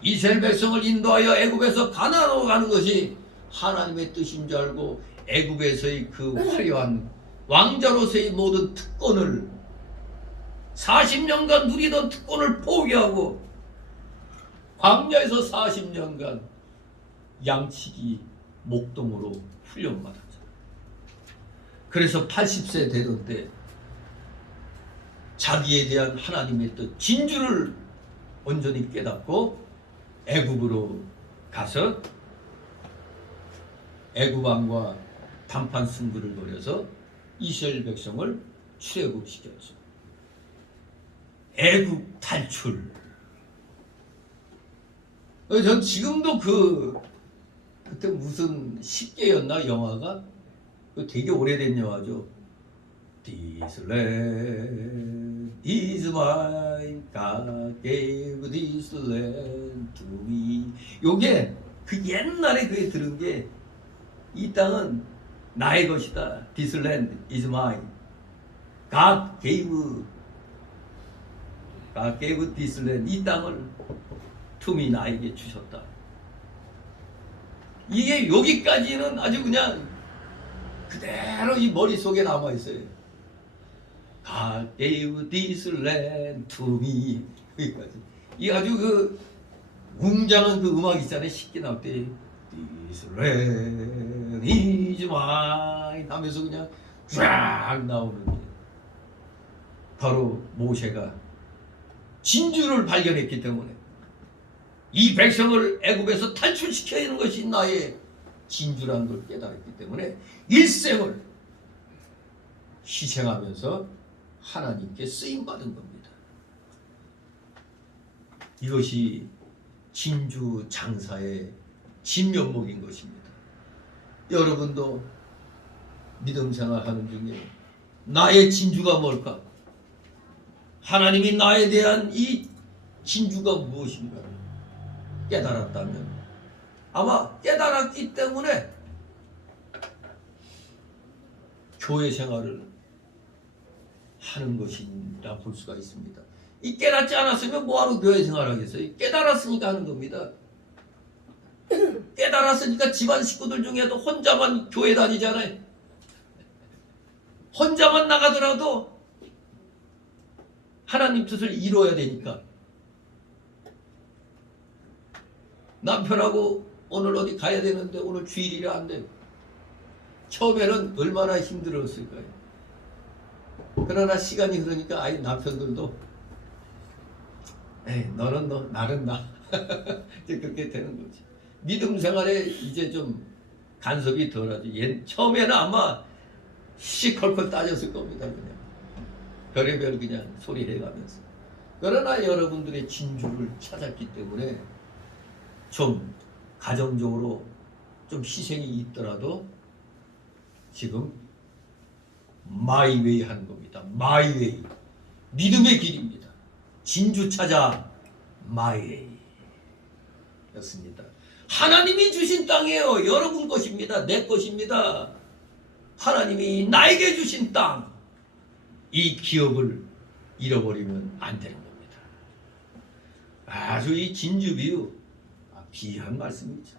이스라엘 백성을 인도하여 애굽에서 가나안으로 가는 것이 하나님의 뜻인 줄 알고 애굽에서의 그 화려한 왕자로서의 모든 특권을 40년간 누리던 특권을 포기하고 광야에서 40년간 양치기 목동으로 훈련받았죠. 그래서 80세 되던 때 자기에 대한 하나님의 뜻 진주를 온전히 깨닫고 애굽으로 가서 애굽 왕과 단판 승부를 벌여서 이스라엘 백성을 출애굽시켰죠. 애굽 탈출. 전 지금도 그때 무슨 10개였나 영화가 되게 오래된 영화죠. This land is mine, God gave this land to me. 요게 그 옛날에 그게 들은 게 이 땅은 나의 것이다. This land is mine. God gave this land. 이 땅을 to me 나에게 주셨다. 이게 여기까지는 아주 그냥 그대로 이 머릿속에 남아 있어요. God gave this land to me. 여기까지. 이 아주 그 웅장한 그 음악 있잖아요. 쉽게 나올 때 This land is mine 하면서 그냥 쫙 나오는 게 바로 모세가 진주를 발견했기 때문에 이 백성을 애굽에서 탈출시켜야 하는 것이 나의 진주라는 걸 깨달았기 때문에 일생을 희생하면서 하나님께 쓰임받은 겁니다. 이것이 진주 장사의 진면목인 것입니다. 여러분도 믿음 생활하는 중에 나의 진주가 뭘까? 하나님이 나에 대한 이 진주가 무엇인가 깨달았다면 아마 깨달았기 때문에 교회 생활을 하는 것이라 볼 수가 있습니다. 이 깨닫지 않았으면 뭐하러 교회 생활을 하겠어요? 깨달았으니까 하는 겁니다. 깨달았으니까 집안 식구들 중에도 혼자만 교회 다니잖아요. 혼자만 나가더라도 하나님 뜻을 이루어야 되니까. 남편하고 오늘 어디 가야 되는데 오늘 주일이라 안 돼요. 처음에는 얼마나 힘들었을까요? 그러나 시간이 흐르니까 아이 남편들도 에이 너는 너 나는 나 이제 그렇게 되는 거지. 믿음 생활에 이제 좀 간섭이 덜하지. 처음에는 아마 시컬컬 따졌을 겁니다. 그냥 별의별 그냥 소리 해가면서. 그러나 여러분들의 진주를 찾았기 때문에 좀 가정적으로 좀 희생이 있더라도 지금 마이웨이 하는 겁니다. 마이웨이. 믿음의 길입니다. 진주 찾아 마이웨이 였습니다. 하나님이 주신 땅이에요. 여러분 것입니다. 내 것입니다. 하나님이 나에게 주신 땅. 이 기업을 잃어버리면 안 되는 겁니다. 아주 이 진주 비유 비유한 말씀이죠.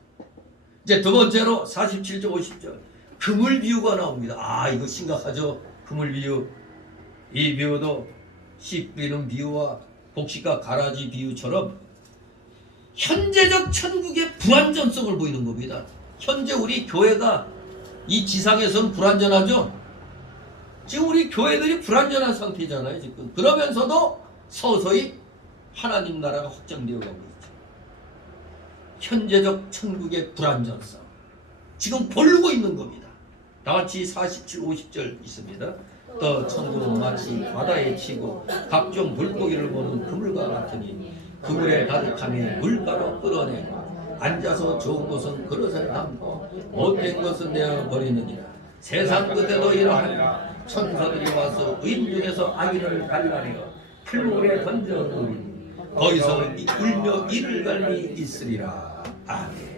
이제 두 번째로 47절 50절 그물 비유가 나옵니다. 이거 심각하죠. 그물 비유. 이 비유도 씨 뿌리는 비유와 곡식과 가라지 비유처럼 현재적 천국의 불완전성을 보이는 겁니다. 현재 우리 교회가 이 지상에서는 불완전하죠. 지금 우리 교회들이 불완전한 상태잖아요. 지금. 그러면서도 서서히 하나님 나라가 확장되어 가고 있죠. 현재적 천국의 불완전성 지금 보르고 있는 겁니다. 다같이 47, 50절 있습니다. 또 천국은 마치 바다에 치고 각종 물고기를 보는 그물과 같으니 그물에 가득하니 물가로 끌어내고 앉아서 좋은 것은 그릇에 담고 못된 것은 내어버리느니라. 세상 끝에도 이러하니라. 천사들이 와서 의인 중에서 악인을 갈라내어 풀물에 던져 놓으니 거기서 울며 이를 갈미 있으리라. 아멘.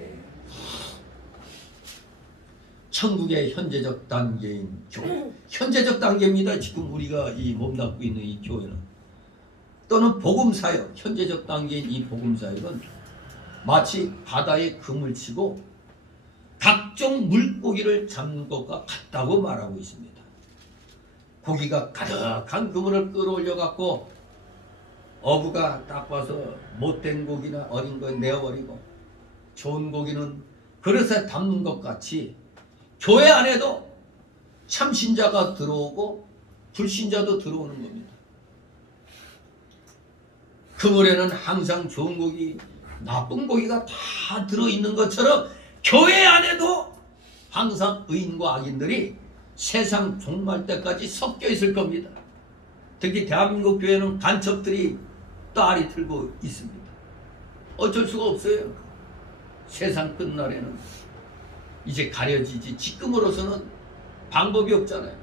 천국의 현재적 단계인 교회, 현재적 단계입니다. 지금 우리가 이 몸담고 있는 이 교회는, 또는 복음사역, 현재적 단계인 이 복음사역은 마치 바다에 그물 치고 각종 물고기를 잡는 것과 같다고 말하고 있습니다. 고기가 가득한 그물을 끌어올려 갖고 어부가 딱 봐서 못된 고기나 어린 거 내어버리고 좋은 고기는 그릇에 담는 것 같이 교회 안에도 참신자가 들어오고 불신자도 들어오는 겁니다. 그물에는 항상 좋은 고기, 나쁜 고기가 다 들어있는 것처럼 교회 안에도 항상 의인과 악인들이 세상 종말 때까지 섞여 있을 겁니다. 특히 대한민국 교회는 간첩들이 딸이 들고 있습니다. 어쩔 수가 없어요. 세상 끝날에는 이제 가려지지. 지금으로서는 방법이 없잖아요.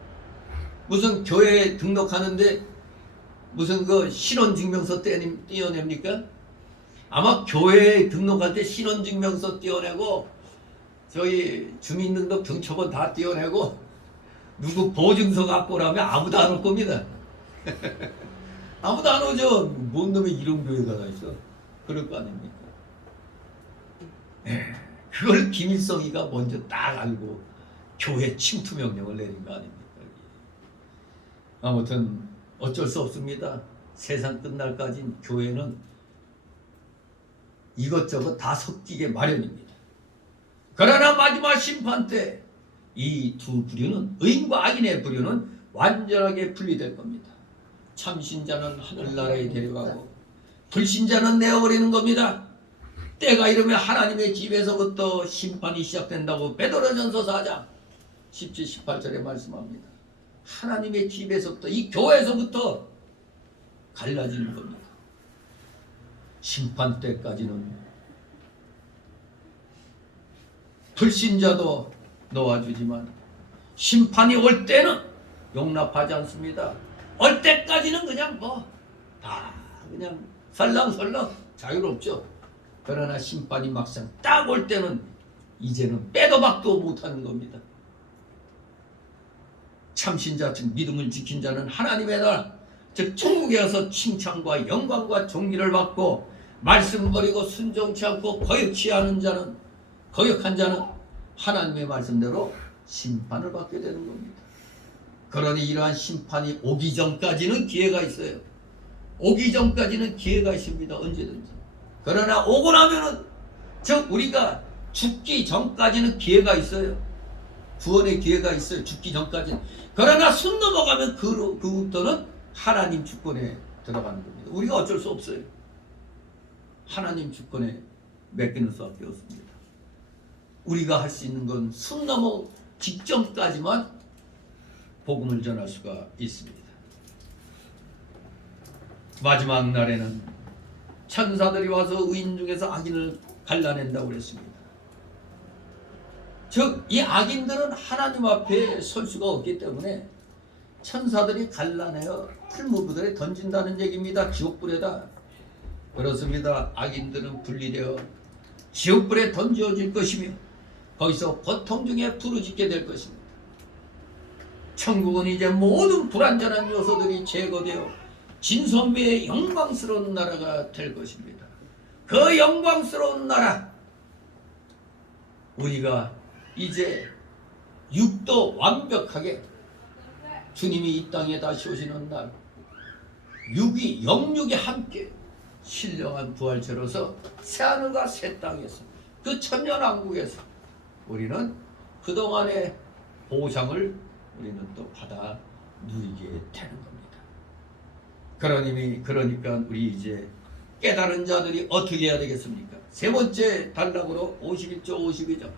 무슨 교회에 등록하는데 무슨 그 신원증명서 떼어냅니까? 아마 교회에 등록할 때 신원증명서 떼어내고 저희 주민등록 등초본 다 떼어내고 누구 보증서 갖고 오라면 아무도 안 올 겁니다. 아무도 안 오죠. 뭔 놈의 이런 교회가 다 있어. 그럴 거 아닙니까? 그걸 김일성이가 먼저 딱 알고 교회 침투 명령을 내린 거 아닙니까? 아무튼 어쩔 수 없습니다. 세상 끝날까지 교회는 이것저것 다 섞이게 마련입니다. 그러나 마지막 심판 때 이 두 부류는, 의인과 악인의 부류는 완전하게 분리될 겁니다. 참신자는 하늘나라에 데려가고 불신자는 내어버리는 겁니다. 때가 이르면 하나님의 집에서부터 심판이 시작된다고 베드로전서 4장 17, 18절에 말씀합니다. 하나님의 집에서부터, 이 교회에서부터 갈라지는 겁니다. 심판 때까지는 불신자도 놓아주지만 심판이 올 때는 용납하지 않습니다. 올 때까지는 그냥 다 그냥 설렁설렁 자유롭죠. 그러나 심판이 막상 딱 올 때는 이제는 빼도 박도 못하는 겁니다. 참신자, 즉 믿음을 지킨 자는 하나님의 나라, 즉 천국에 가서 칭찬과 영광과 존귀를 받고, 말씀 버리고 순종치 않고 거역한 자는 하나님의 말씀대로 심판을 받게 되는 겁니다. 그러니 이러한 심판이 오기 전까지는 기회가 있어요. 오기 전까지는 기회가 있습니다. 언제든지. 그러나 오고 나면은, 즉 우리가 죽기 전까지는 기회가 있어요. 구원의 기회가 있어요. 죽기 전까지는. 그러나 손 넘어가면 그부터는 하나님 주권에 들어가는 겁니다. 우리가 어쩔 수 없어요. 하나님 주권에 맡기는 수밖에 없습니다. 우리가 할 수 있는 건 손 넘어 직전까지만 복음을 전할 수가 있습니다. 마지막 날에는 천사들이 와서 의인 중에서 악인을 갈라낸다고 그랬습니다. 즉 이 악인들은 하나님 앞에 설 수가 없기 때문에 천사들이 갈라내어 풀무불에 던진다는 얘기입니다. 지옥불에다. 그렇습니다. 악인들은 분리되어 지옥불에 던져질 것이며 거기서 고통 중에 부르짖게 될 것입니다. 천국은 이제 모든 불완전한 요소들이 제거되어 진선미의 영광스러운 나라가 될 것입니다. 그 영광스러운 나라, 우리가 이제 육도 완벽하게 주님이 이 땅에 다시 오시는 날, 영육이 함께 신령한 부활체로서 새하늘과 새 땅에서, 그 천년왕국에서 우리는 그동안의 보상을 우리는 또 받아 누리게 되는 겁니다. 그러니까 우리 이제 깨달은 자들이 어떻게 해야 되겠습니까? 세 번째 단락으로 51조 52절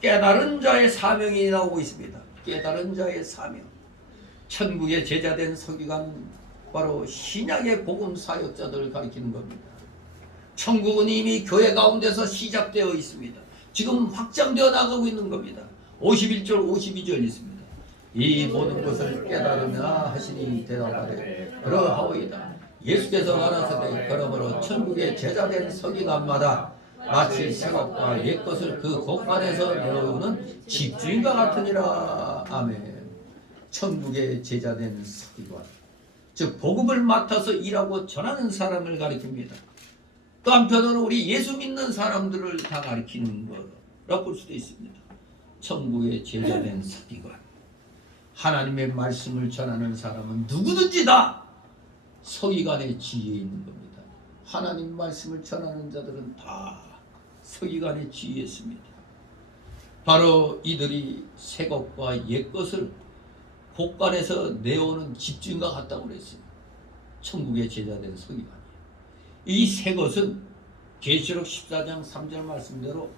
깨달은 자의 사명이 나오고 있습니다. 깨달은 자의 사명. 천국의 제자된 서기관은 바로 신약의 복음 사역자들을 가리키는 겁니다. 천국은 이미 교회 가운데서 시작되어 있습니다. 지금 확장되어 나가고 있는 겁니다. 51절 52절 있습니다. 이 모든 것을 깨달으나 하시니 대답하되 그러하오이다. 예수께서 가라사대 그러므로 천국의 제자된 서기관마다 마치 새것과 옛것을 그 곳간에서 내어오는 집주인과 같으니라. 아멘. 천국의 제자된 서기관, 즉 복음을 맡아서 일하고 전하는 사람을 가리킵니다. 또 한편으로는 우리 예수 믿는 사람들을 다 가리키는 거라 볼 수도 있습니다. 천국의 제자된 서기관, 하나님의 말씀을 전하는 사람은 누구든지 다 서기관의 지위에 있는 겁니다. 하나님 말씀을 전하는 자들은 다 서기관의 지위에 있습니다. 바로 이들이 새 것과 옛 것을 곳간에서 내오는 집주인과 같다고 그랬어요. 천국의 제자된 서기관이에요. 이 새 것은 계시록 14장 3절 말씀대로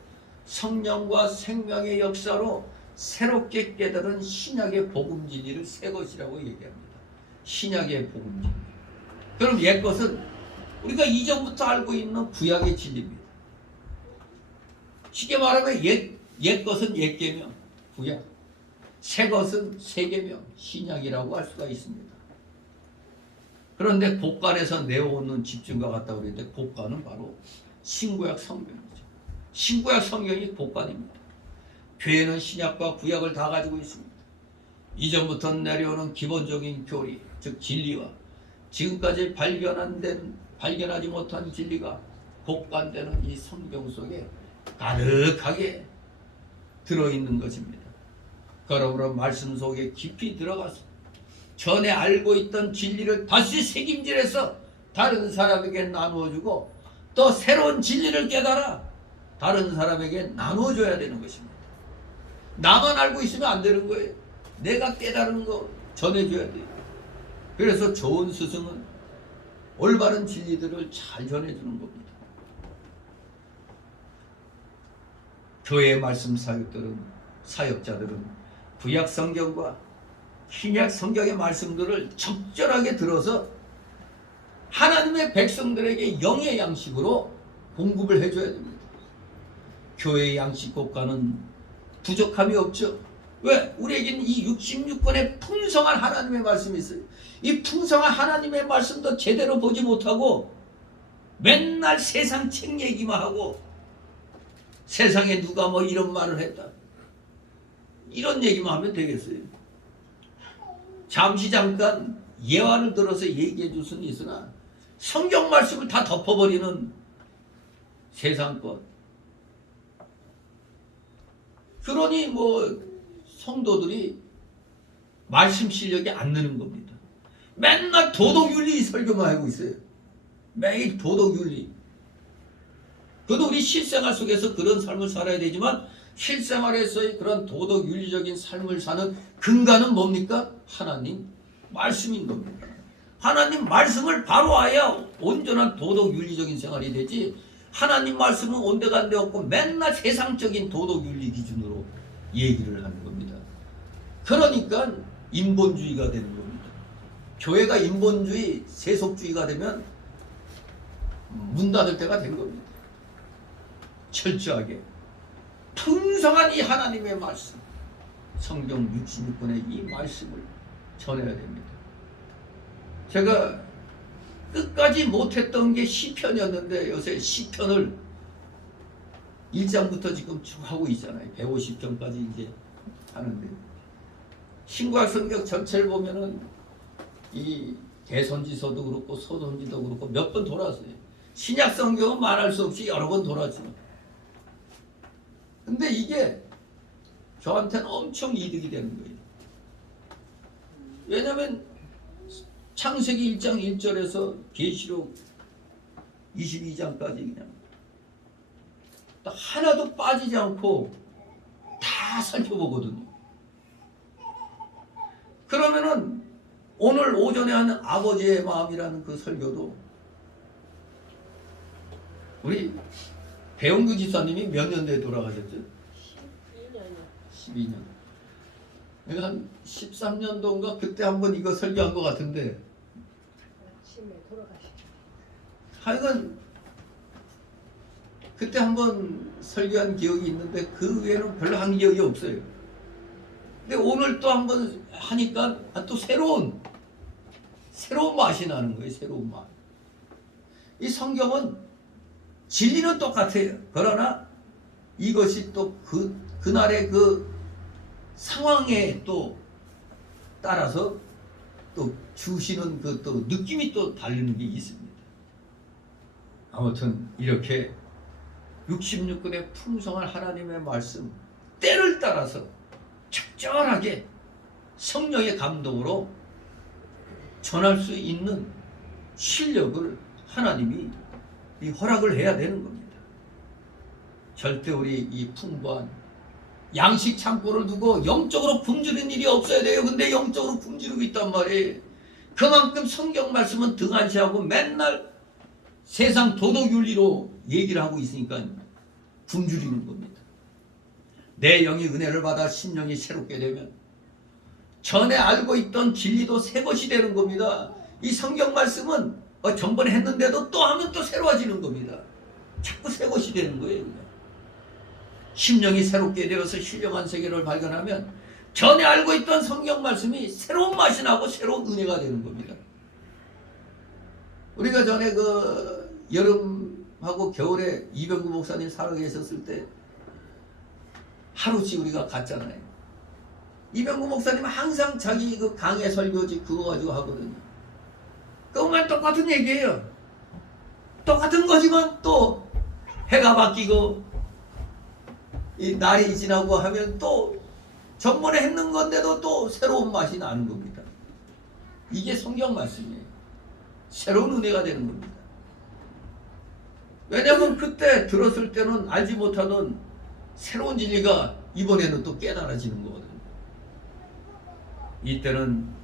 성령과 생명의 역사로 새롭게 깨달은 신약의 복음 진리를 새 것이라고 얘기합니다. 신약의 복음 진리. 그럼 옛 것은 우리가 이전부터 알고 있는 구약의 진리입니다. 쉽게 말하면 옛 것은 옛 계명, 구약. 새 것은 새 계명, 신약이라고 할 수가 있습니다. 그런데 곳간에서 내어오는 집중과 같다고 그랬는데 곳간은 바로 신구약 성경이죠. 신구약 성경이 곳간입니다. 교회는 신약과 구약을 다 가지고 있습니다. 이전부터 내려오는 기본적인 교리, 즉 진리와 지금까지 발견하지 못한 진리가 곳간되는 이 성경 속에 가득하게 들어있는 것입니다. 그러므로 말씀 속에 깊이 들어가서 전에 알고 있던 진리를 다시 새김질해서 다른 사람에게 나누어주고 또 새로운 진리를 깨달아 다른 사람에게 나누어줘야 되는 것입니다. 나만 알고 있으면 안 되는 거예요. 내가 깨달은 거 전해줘야 돼요. 그래서 좋은 스승은 올바른 진리들을 잘 전해주는 겁니다. 교회의 말씀 사역자들은 구약 성경과 신약 성경의 말씀들을 적절하게 들어서 하나님의 백성들에게 영의 양식으로 공급을 해줘야 됩니다. 교회의 양식 곳간은 부족함이 없죠. 왜? 우리에게는 이 66권의 풍성한 하나님의 말씀이 있어요. 이 풍성한 하나님의 말씀도 제대로 보지 못하고 맨날 세상 책 얘기만 하고 세상에 누가 뭐 이런 말을 했다, 이런 얘기만 하면 되겠어요? 잠깐 예화를 들어서 얘기해 줄 수는 있으나 성경 말씀을 다 덮어버리는 세상 것. 그러니 성도들이 말씀 실력이 안 느는 겁니다. 맨날 도덕윤리 설교만 하고 있어요. 매일 도덕윤리. 그것도 우리 실생활 속에서 그런 삶을 살아야 되지만 실생활에서의 그런 도덕윤리적인 삶을 사는 근간은 뭡니까? 하나님 말씀인 겁니다. 하나님 말씀을 바로 알아야 온전한 도덕윤리적인 생활이 되지, 하나님 말씀은 온데간데 없고 맨날 세상적인 도덕윤리 기준으로 얘기를 하는 겁니다. 그러니까 인본주의가 되는 겁니다. 교회가 인본주의, 세속주의가 되면 문 닫을 때가 된 겁니다. 철저하게 풍성한 이 하나님의 말씀, 성경 66권의 이 말씀을 전해야 됩니다. 제가 끝까지 못했던 게 시편이었는데 요새 시편을 1장부터 지금 쭉 하고 있잖아요. 150장까지 이제 하는데, 신구약 성경 전체를 보면은 이 대선지서도 그렇고 소선지도 그렇고 몇 번 돌았어요. 신약 성경은 말할 수 없이 여러 번 돌았지만, 근데 이게 저한테는 엄청 이득이 되는 거예요. 왜냐하면 창세기 1장 1절에서 계시록 22장까지 그냥 하나도 빠지지 않고 다 살펴보거든요. 그러면은 오늘 오전에 하는 아버지의 마음이라는 그 설교도 우리 배용규 집사님이 몇 년도에 돌아가셨죠? 12년. 내가 한 13년도인가 그때 한번 이거 설교한 것 같은데, 하여간 그때 한번 설교한 기억이 있는데 그 외에는 별로 한 기억이 없어요. 근데 오늘 또 한번 하니까 또 새로운 맛이 나는 거예요. 새로운 맛. 이 성경은 진리는 똑같아요. 그러나 이것이 또 그날의 그 상황에 또 따라서 또 주시는 그 또 느낌이 또 다르는 게 있습니다. 아무튼 이렇게 66권의 풍성한 하나님의 말씀 때를 따라서 적절하게 성령의 감동으로 전할 수 있는 실력을 하나님이 허락을 해야 되는 겁니다. 절대 우리 이 풍부한 양식 창고를 두고 영적으로 굶주린 일이 없어야 돼요. 근데 영적으로 굶주리고 있단 말이에요. 그만큼 성경 말씀은 등한시하고 맨날 세상 도덕윤리로 얘기를 하고 있으니까 굶주리는 겁니다. 내 영이 은혜를 받아 심령이 새롭게 되면 전에 알고 있던 진리도 새 것이 되는 겁니다. 이 성경 말씀은 전번에 했는데도 또 하면 또 새로워지는 겁니다. 자꾸 새 것이 되는 거예요. 그냥. 심령이 새롭게 되어서 신령한 세계를 발견하면 전에 알고 있던 성경 말씀이 새로운 맛이 나고 새로운 은혜가 되는 겁니다. 우리가 전에 그 여름하고 겨울에 이병구 목사님 살아계셨을 때 하루씩 우리가 갔잖아요. 이병구 목사님은 항상 자기 그 강의 설교지 그거 가지고 하거든요. 그것만 똑같은 얘기예요. 똑같은 거지만 또 해가 바뀌고 이 날이 지나고 하면 또 전번에 했는 건데도 또 새로운 맛이 나는 겁니다. 이게 성경 말씀이에요. 새로운 은혜가 되는 겁니다. 왜냐하면 그때 들었을 때는 알지 못하던 새로운 진리가 이번에는 또 깨달아지는 거거든요. 이때는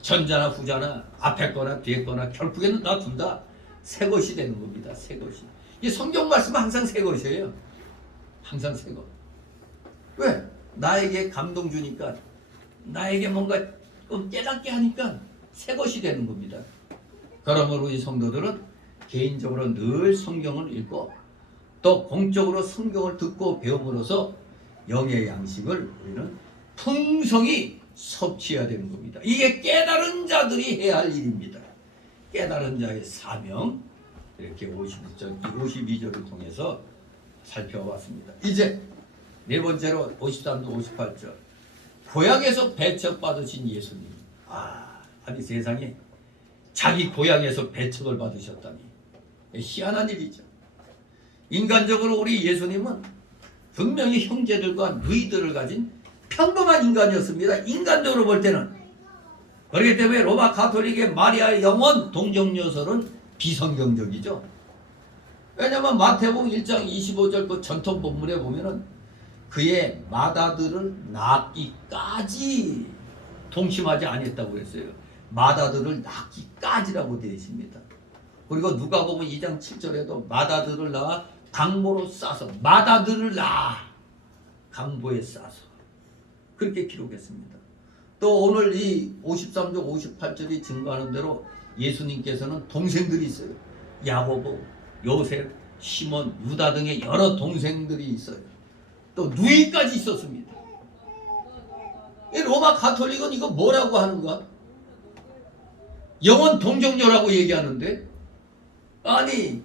전자나 후자나 앞에 거나 뒤에 거나 결국에는 다 둘 다 새 것이 되는 겁니다. 새 것이. 이 성경 말씀은 항상 새 것이에요. 항상 새 것. 왜? 나에게 감동 주니까 나에게 뭔가 깨닫게 하니까 새 것이 되는 겁니다. 그러므로 이 성도들은 개인적으로 늘 성경을 읽고 또 공적으로 성경을 듣고 배움으로써 영의 양식을 우리는 풍성히 섭취해야 되는 겁니다. 이게 깨달은 자들이 해야 할 일입니다. 깨달은 자의 사명, 이렇게 52절을 통해서 살펴봤습니다. 이제 네 번째로 53절 58절 고향에서 배척받으신 예수님. 아니 세상에 자기 고향에서 배척을 받으셨다니 희한한 일이죠. 인간적으로 우리 예수님은 분명히 형제들과 누이들을 가진 평범한 인간이었습니다. 인간적으로 볼 때는. 그렇기 때문에 로마 가톨릭의 마리아의 영원 동정녀설은 비성경적이죠. 왜냐하면 마태복음 1장 25절 그 전통 본문에 보면은 그의 맏아들을 낳기까지 동심하지 아니했다고 그랬어요. 맏아들을 낳기까지라고 되어 있습니다. 그리고 누가복음 2장 7절에도 맏아들을 낳아 강보로 싸서 맏아들을 낳아 강보에 싸서 그렇게 기록했습니다. 또 오늘 이 53절 58절이 증거하는 대로 예수님께서는 동생들이 있어요. 야고보, 요셉, 시몬, 유다 등의 여러 동생들이 있어요. 또 누이까지 있었습니다. 이 로마 가톨릭은 이거 뭐라고 하는가? 영원 동정녀라고 얘기하는데 아니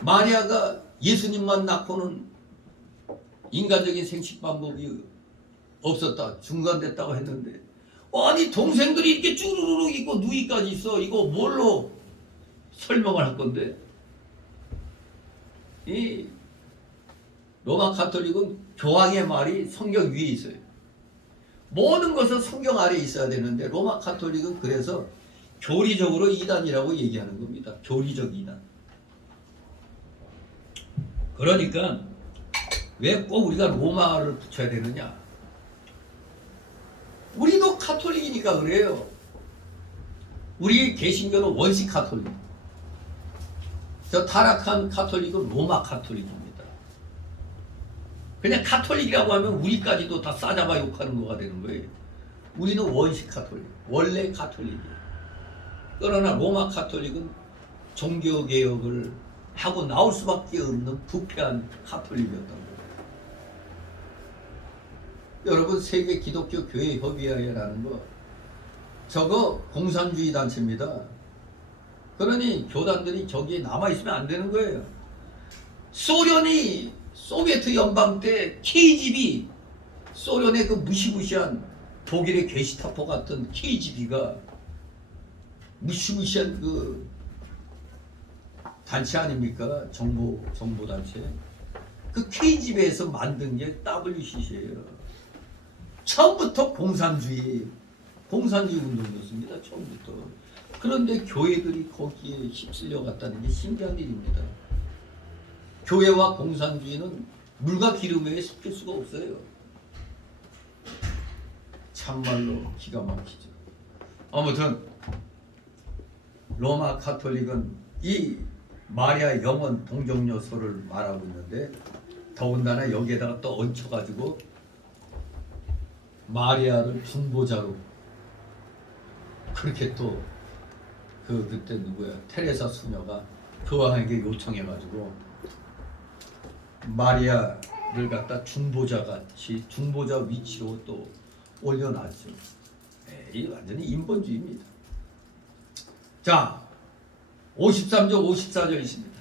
마리아가 예수님만 낳고는 인간적인 생식 방법이 없었다, 중단됐다고 했는데 아니 동생들이 이렇게 쭈루루룩 있고 누이까지 있어. 이거 뭘로 설명을 할 건데? 이 로마 가톨릭은 교황의 말이 성경 위에 있어요. 모든 것은 성경 아래에 있어야 되는데 로마 가톨릭은 그래서 교리적으로 이단이라고 얘기하는 겁니다. 교리적 이단. 그러니까 왜 꼭 우리가 로마를 붙여야 되느냐? 우리도 가톨릭이니까 그래요. 우리 개신교는 원식 가톨릭. 저 타락한 가톨릭은 로마 가톨릭입니다. 그냥 가톨릭이라고 하면 우리까지도 다 싸잡아 욕하는 거가 되는 거예요. 우리는 원식 가톨릭, 원래 가톨릭이에요. 그러나 로마 가톨릭은 종교개혁을 하고 나올 수밖에 없는 부패한 카톨릭이었던 거예요. 여러분, 세계 기독교 교회 협의회라는 거 저거 공산주의 단체입니다. 그러니 교단들이 저기에 남아있으면 안 되는 거예요. 소련이 소비에트 연방 때 KGB, 소련의 그 무시무시한 독일의 게시타포 같은 KGB가 무시무시한 그 단체 아닙니까? 정보 단체. 그 KGB에서 만든 게 WCC예요. 처음부터 공산주의 운동이었습니다. 처음부터. 그런데 교회들이 거기에 휩쓸려 갔다는 게 신기한 일입니다. 교회와 공산주의는 물과 기름 외에 섞일 수가 없어요. 참말로 기가 막히죠. 아무튼 로마 카톨릭은 이 마리아 영원 동정녀소를 말하고 있는데, 더군다나 여기에다가 또 얹혀가지고 마리아를 중보자로, 그렇게 또 그때 누구야, 테레사 수녀가 교황에게 요청해가지고 마리아를 갖다 중보자같이, 중보자 위치로 또 올려놨죠. 이 완전히 인본주의입니다. 자, 53절 54절 있습니다.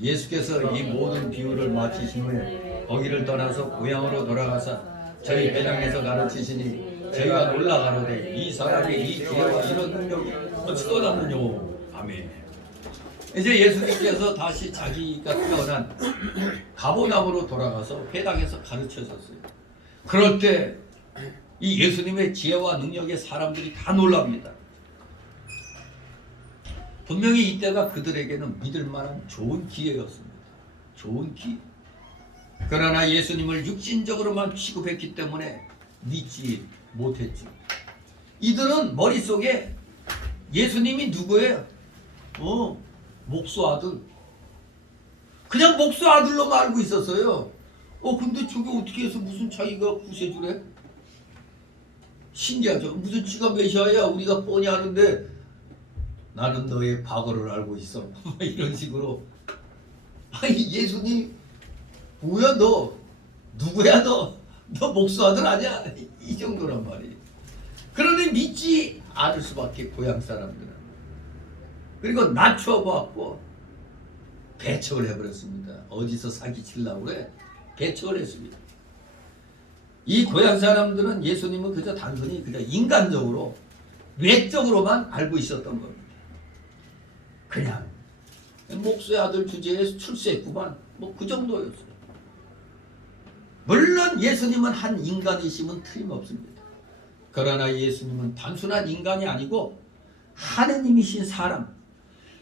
예수께서 이 모든 비유를 마치신 후에 거기를 떠나서 고향으로 돌아가사 저희 회당에서 가르치시니 저희가 놀라가로되 이 사람의 이 기회와 이런 능력이 어찌 떠났느뇨. 아멘. 이제 예수님께서 다시 자기가 태어난 가버나움으로 돌아가서 회당에서 가르쳐졌어요. 그럴 때 이 예수님의 지혜와 능력에 사람들이 다 놀랍니다. 분명히 이때가 그들에게는 믿을 만한 좋은 기회였습니다. 좋은 기회. 그러나 예수님을 육신적으로만 취급했기 때문에 믿지 못했죠. 이들은 머릿속에 예수님이 누구예요? 목수 아들. 그냥 목수 아들로만 알고 있었어요. 근데 저게 어떻게 해서 무슨 자기가 구세주래? 신기하죠. 무슨 지가 메시아야 우리가 뻔히 아는데 나는 너의 과거를 알고 있어. 이런 식으로. 아니, 예수님 뭐야 너? 누구야 너? 너 목수 아들 아니야? 이 정도란 말이에요. 그러니 믿지 않을 수밖에, 고향 사람들은. 그리고 낮춰봤고 배척을 해버렸습니다. 어디서 사기치려고 그래? 배척을 했습니다. 이 고향 사람들은 예수님은 그저 단순히 그저 인간적으로, 외적으로만 알고 있었던 겁니다. 그냥 목수의 아들 주제에 출세했구만, 뭐 그 정도였어요. 물론 예수님은 한 인간이심은 틀림없습니다. 그러나 예수님은 단순한 인간이 아니고 하느님이신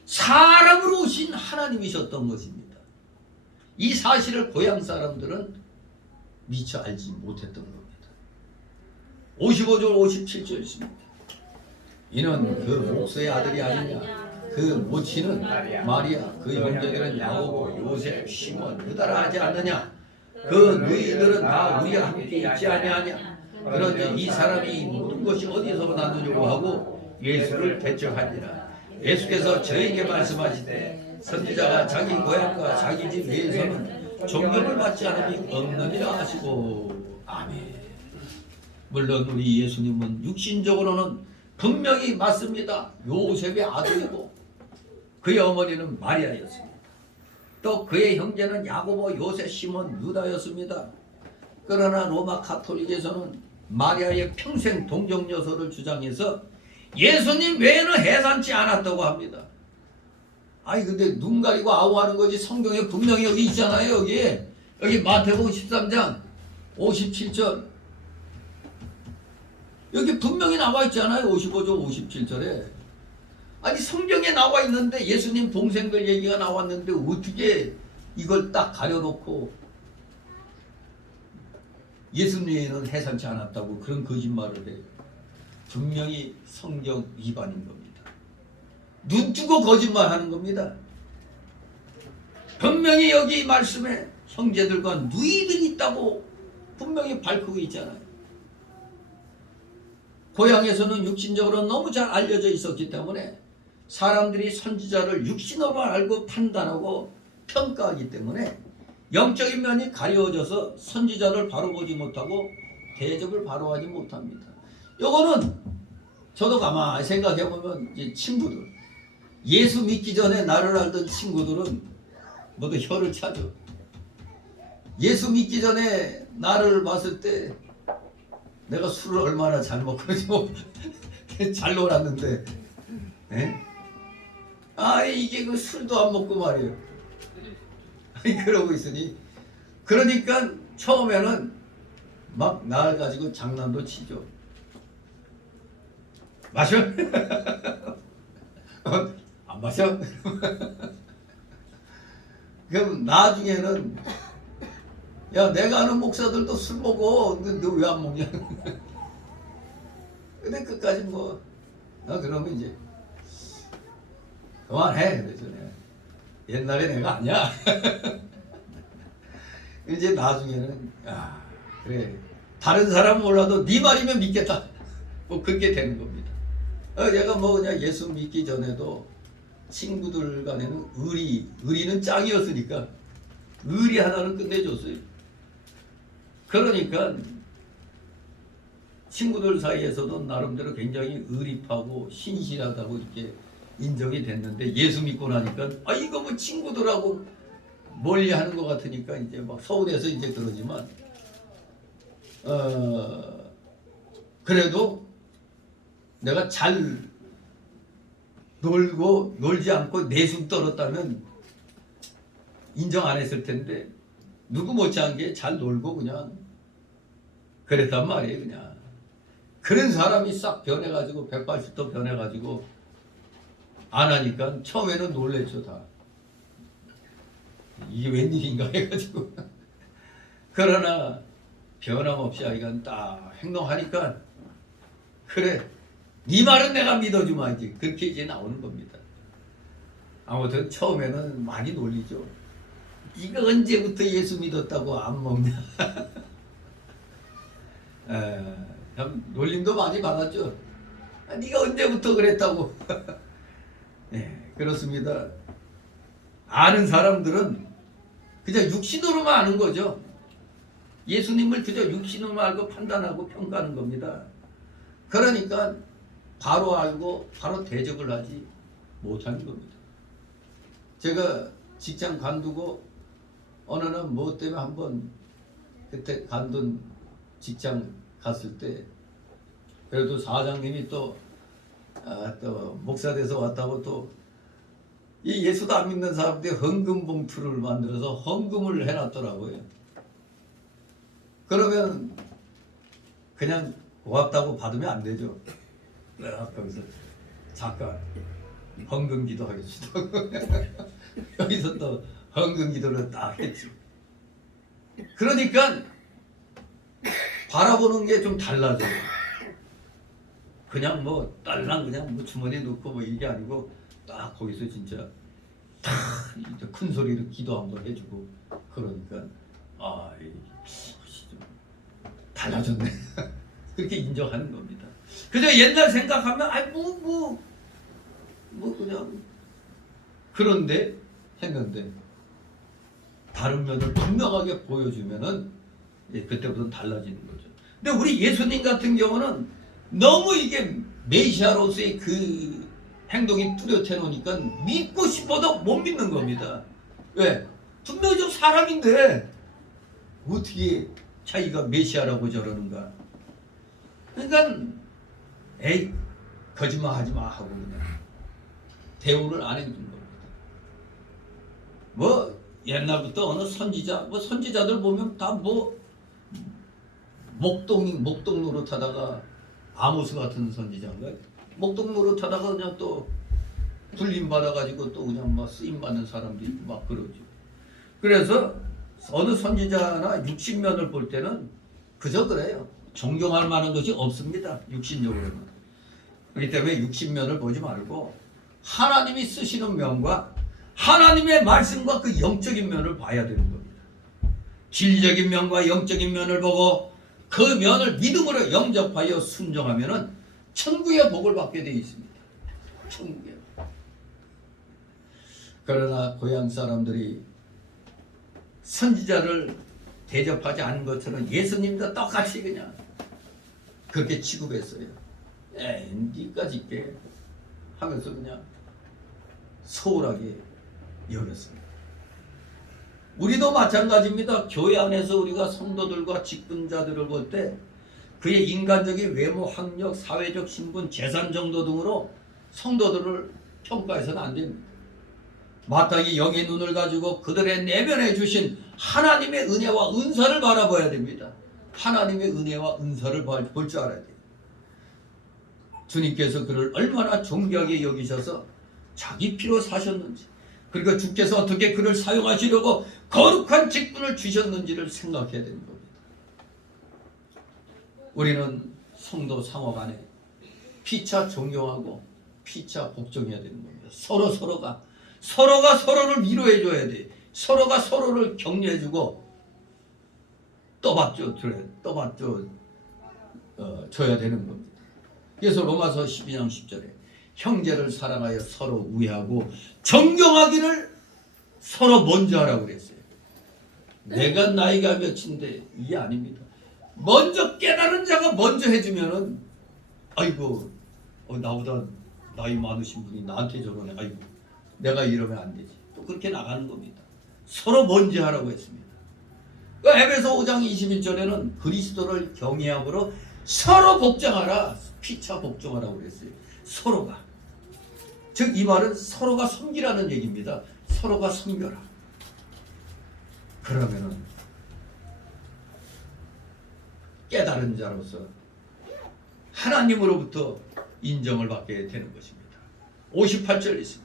사람으로 오신 하나님이셨던 것입니다. 이 사실을 고향 사람들은 미처 알지 못했던 겁니다. 55절 57절 있습니다. 이는 그 목수의 아들이 아니냐, 그 모친은 마리아, 그 형제들은 야고보, 요셉, 시몬, 유다라 하지 않느냐, 그 너희들은 다 우리와 함께 있지 아니하냐. 그런데 이 사람이 모든 것이 어디서 났느냐고 하고 예수를 배척하니라. 예수께서 저에게 말씀하시되 선지자가 자기 고향과 자기 집 외에서는 존경을 받지 않음이 없느니라 하시고. 아멘. 물론 우리 예수님은 육신적으로는 분명히 맞습니다. 요셉의 아들이고 그의 어머니는 마리아였습니다. 또 그의 형제는 야고보, 요셉, 시몬, 유다였습니다. 그러나 로마 카톨릭에서는 마리아의 평생 동정녀소를 주장해서 예수님 외에는 해산치 않았다고 합니다. 아니 근데 눈 가리고 아우하는 거지, 성경에 분명히 여기 있잖아요. 여기 마태복음 13장 57절 여기 분명히 나와 있잖아요. 55절 57절에. 아니 성경에 나와 있는데, 예수님 동생들 얘기가 나왔는데 어떻게 이걸 딱 가려놓고 예수님 외에는 해산치 않았다고 그런 거짓말을 해요. 분명히 성경 위반인 겁니다. 눈 뜨고 거짓말하는 겁니다. 분명히 여기 말씀에 형제들과 누이들이 있다고 분명히 밝히고 있잖아요. 고향에서는 육신적으로 너무 잘 알려져 있었기 때문에 사람들이 선지자를 육신으로 알고 판단하고 평가하기 때문에 영적인 면이 가려워져서 선지자를 바로 보지 못하고 대적을 바로 하지 못합니다. 요거는 저도 가만히 생각해보면 이제 친구들, 예수 믿기 전에 나를 알던 친구들은 모두 혀를 차죠. 예수 믿기 전에 나를 봤을 때 내가 술을 얼마나 잘 먹고 잘 놀았는데, 에? 아 이게 그 술도 안 먹고 말이에요. 그러고 있으니, 그러니까 처음에는 막 나를 가지고 장난도 치죠. 마셔? 안 마셔? 그럼 나중에는 야 내가 아는 목사들도 술 먹어. 근데 너 왜 안 먹냐? 근데 끝까지 뭐 그러면 이제 그만해. 그래서 내가 옛날에 내가 아니야. 이제 나중에는 야 그래 다른 사람은 몰라도 네 말이면 믿겠다. 뭐 그렇게 되는 겁니다. 얘가 뭐 그냥 예수 믿기 전에도 친구들 간에는 의리는 짱이었으니까 의리 하나는 끝내줬어요. 그러니까 친구들 사이에서도 나름대로 굉장히 의리파고 신실하다고 이렇게 인정이 됐는데, 예수 믿고 나니까 아 이거 뭐 친구들하고 멀리하는 것 같으니까 이제 막 서운해서 이제 그러지만 그래도 내가 잘 놀고 놀지 않고 내숭 떨었다면 인정 안 했을 텐데 누구 못지않게 잘 놀고 그냥 그랬단 말이에요. 그냥 그런 사람이 싹 변해가지고 180도 변해가지고 안 하니까 처음에는 놀랬죠. 다 이게 웬일인가 해가지고 그러나 변함없이 아이가 딱 행동하니까 그래 네 말은 내가 믿어주마지, 그렇게 이제 나오는 겁니다. 아무튼 처음에는 많이 놀리죠. 이거 언제부터 예수 믿었다고 안 먹냐. 참 놀림도 많이 받았죠. 네가 언제부터 그랬다고. 네, 그렇습니다. 아는 사람들은 그냥 육신으로만 아는 거죠. 예수님을 그저 육신으로만 알고 판단하고 평가하는 겁니다. 그러니까 바로 알고 바로 대적을 하지 못하는 겁니다. 제가 직장 관두고 어느 날 뭐 때문에 한번 그때 관둔 직장 갔을 때 그래도 사장님이 또 목사 돼서 왔다고 또 이 예수도 안 믿는 사람들이 헌금 봉투를 만들어서 헌금을 해놨더라고요. 그러면 그냥 고맙다고 받으면 안 되죠. 거기서 잠깐 헌금 기도하겠습니다. 여기서 또 헌금 기도를 딱 했지. 그러니까 바라보는 게 좀 달라져요. 그냥 뭐 딸랑 그냥 뭐 주머니에 넣고 뭐 이게 아니고 딱 거기서 진짜 딱 큰 소리로 기도 한번 해주고 그러니까 달라졌네. 그렇게 인정하는 겁니다. 그저 옛날 생각하면 뭐 그냥 그런데 했는데 다른 면을 분명하게 보여주면은 그때부터 달라지는 거죠. 근데 우리 예수님 같은 경우는 너무 이게 메시아로서의 그 행동이 뚜렷해 놓으니까 믿고 싶어도 못 믿는 겁니다. 왜? 분명히 좀 사람인데 어떻게 자기가 메시아라고 저러는가? 그러니까 에이 거짓말 하지 마 하고 그냥 대우를 안 해주는 겁니다. 뭐 옛날부터 어느 선지자 뭐 선지자들 보면 다 뭐 목동 노릇하다가 아모스 같은 선지자인가 목동 노릇하다가 그냥 또 불림 받아가지고 또 그냥 막 쓰임 받는 사람도 있고 막 그러죠. 그래서 어느 선지자나 육신면을 볼 때는 그저 그래요. 존경할 만한 것이 없습니다. 육신적으로는. 그렇기 때문에 육신면을 보지 말고 하나님이 쓰시는 면과 하나님의 말씀과 그 영적인 면을 봐야 되는 겁니다. 질적인 면과 영적인 면을 보고 그 면을 믿음으로 영접하여 순종하면은 천국의 복을 받게 되어 있습니다. 천국의 복. 그러나 고향 사람들이 선지자를 대접하지 않은 것처럼 예수님도 똑같이 그냥 그렇게 취급했어요. 에이, 니까지 있게 하면서 그냥 소홀하게 여겼습니다. 우리도 마찬가지입니다. 교회 안에서 우리가 성도들과 직분자들을 볼 때 그의 인간적인 외모, 학력, 사회적 신분, 재산 정도 등으로 성도들을 평가해서는 안 됩니다. 마땅히 영의 눈을 가지고 그들의 내면에 주신 하나님의 은혜와 은사를 바라봐야 됩니다. 하나님의 은혜와 은사를 볼 줄 알아야 돼요. 주님께서 그를 얼마나 존귀하게 여기셔서 자기 피로 사셨는지, 그리고 주께서 어떻게 그를 사용하시려고 거룩한 직분을 주셨는지를 생각해야 되는 겁니다. 우리는 성도 상호 간에 피차 존경하고 피차 복종해야 되는 겁니다. 서로가 서로를 위로해 줘야 돼. 서로가 서로를 격려해주고 떠받쳐 줘야 되는 겁니다. 그래서 로마서 12장 10절에 형제를 사랑하여 서로 우애하고 존경하기를 서로 먼저 하라고 그랬어요. 내가 나이가 몇인데 이게 아닙니다. 먼저 깨달은 자가 먼저 해주면은 아이고 나보다 나이 많으신 분이 나한테 저러네. 아이고 내가 이러면 안 되지. 또 그렇게 나가는 겁니다. 서로 먼저 하라고 했습니다. 그 에베소 5장 21절에는 그리스도를 경외함으로 서로 복종하라. 피차 복종하라고 그랬어요. 서로가. 즉 이 말은 서로가 섬기라는 얘기입니다. 서로가 섬겨라. 그러면은 깨달은 자로서 하나님으로부터 인정을 받게 되는 것입니다. 58절 있습니다.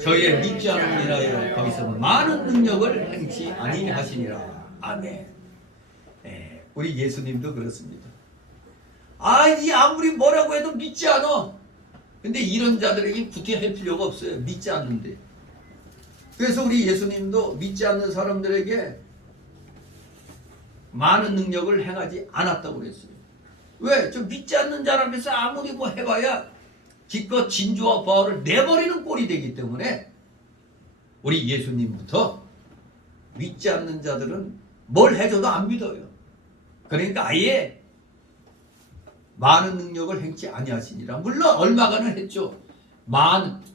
저희의 믿지 않음을 인하여 거기서 많은 능력을 행치 아니하시니라. 아멘. 네, 우리 예수님도 그렇습니다. 이 아무리 뭐라고 해도 믿지 않아. 근데 이런 자들에게 굳이 할 필요가 없어요. 믿지 않는데. 그래서 우리 예수님도 믿지 않는 사람들에게 많은 능력을 행하지 않았다고 그랬어요. 왜? 저 믿지 않는 사람에서 아무리 뭐 해봐야 기껏 진주와 바울을 내버리는 꼴이 되기 때문에 우리 예수님부터 믿지 않는 자들은 뭘 해줘도 안 믿어요. 그러니까 아예 많은 능력을 행치 아니하시니라. 물론 얼마간은 했죠.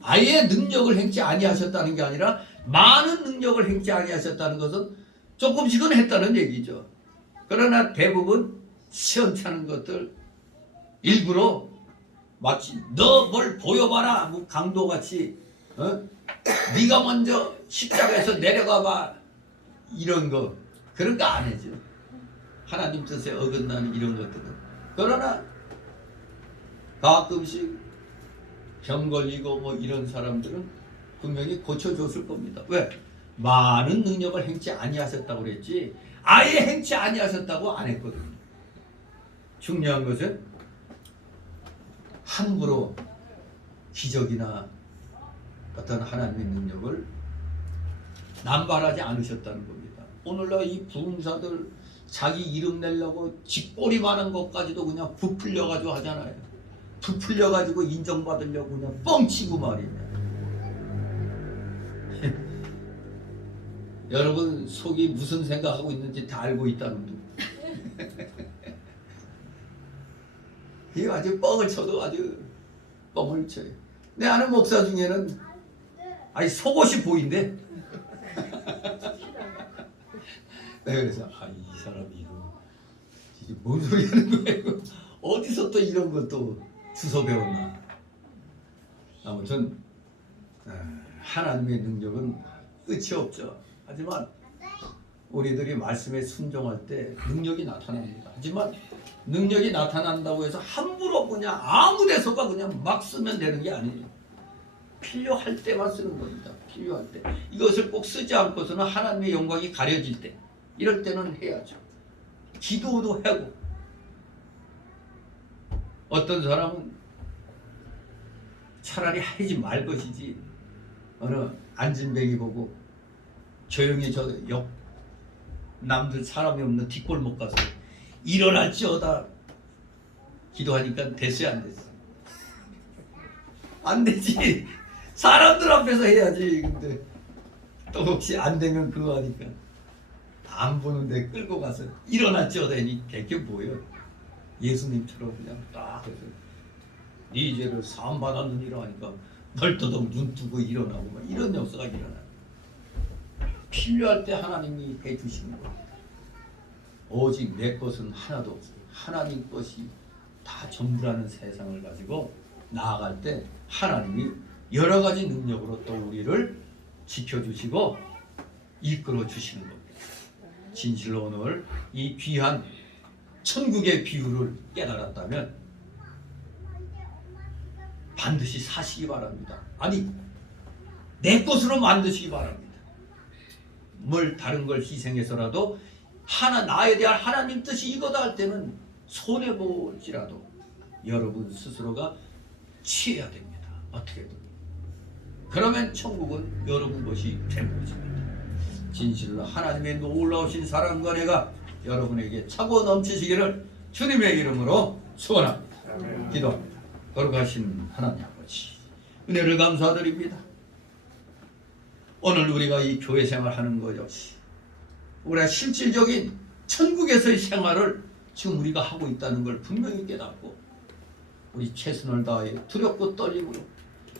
아예 능력을 행치 아니하셨다는 게 아니라 많은 능력을 행치 아니하셨다는 것은 조금씩은 했다는 얘기죠. 그러나 대부분 시원찮은 것들 일부러 마치 너 뭘 보여봐라 뭐 강도같이 네가 먼저 십자가에서 내려가봐 이런 거 그런 거 안 해죠. 하나님 뜻에 어긋나는 이런 것들은. 그러나 가끔씩 병 걸리고 뭐 이런 사람들은 분명히 고쳐줬을 겁니다. 왜? 많은 능력을 행치 아니하셨다고 그랬지 아예 행치 아니하셨다고 안 했거든요. 중요한 것은 함부로 기적이나 어떤 하나님의 능력을 남발하지 않으셨다는 겁니다. 오늘날 이 부흥사들 자기 이름 내려고 쥐꼬리만한 것까지도 그냥 부풀려가지고 하잖아요. 부풀려가지고 인정받으려고 그냥 뻥치고 말이냐. 여러분 속이 무슨 생각하고 있는지 다 알고 있다는 둥. 이게 아주 뻥을 쳐도 아주 뻥을 쳐요. 내 아는 목사 중에는 속옷이 보인대. 내가 그래서 이 사람이 이게 뭔 소리 하는 거예요? 어디서 또 이런 것도 주워 배웠나. 아무튼 하나님의 능력은 끝이 없죠. 하지만 우리들이 말씀에 순종할 때 능력이 나타납니다. 하지만 능력이 나타난다고 해서 함부로 그냥 아무 데서가 그냥 막 쓰면 되는 게 아니에요. 필요할 때만 쓰는 겁니다. 필요할 때. 이것을 꼭 쓰지 않고서는 하나님의 영광이 가려질 때 이럴 때는 해야죠. 기도도 하고. 어떤 사람은 차라리 하지 말 것이지 어느 안진뱅이 보고 조용히 저 옆 남들 사람이 없는 뒷골목 가서 일어날지어다 기도하니까 됐어요 안 됐어? 안 되지. 사람들 앞에서 해야지. 근데 또 혹시 안 되면 그거 하니까 안 보는데 끌고 가서 일어났죠 되니 그게 뭐예요? 예수님처럼 그냥 딱 해서 네 죄를 사함 받았느니라 하니까 벌떡 눈 뜨고 일어나고 막 이런 역사가 일어나요. 필요할 때 하나님이 해주시는 거예요. 오직 내 것은 하나도 없어요. 하나님 것이 다 전부라는 세상을 가지고 나아갈 때 하나님이 여러 가지 능력으로 또 우리를 지켜주시고 이끌어 주시는 겁니다. 진실로 오늘 이 귀한 천국의 비유를 깨달았다면 반드시 사시기 바랍니다. 아니 내 것으로 만드시기 바랍니다. 뭘 다른 걸 희생해서라도 나에 대한 하나님 뜻이 이거다 할 때는 손해볼지라도 여러분 스스로가 취해야 됩니다. 어떻게든. 그러면 천국은 여러분 것이 되는 것입니다. 진실로 하나님의 놀라우신 사랑과 은혜가 여러분에게 차고 넘치시기를 주님의 이름으로 축원합니다. 기도합니다. 거룩하신 하나님 아버지, 은혜를 감사드립니다. 오늘 우리가 이 교회 생활하는 것 역시 우리가 실질적인 천국에서의 생활을 지금 우리가 하고 있다는 걸 분명히 깨닫고 우리 최선을 다해 두렵고 떨림으로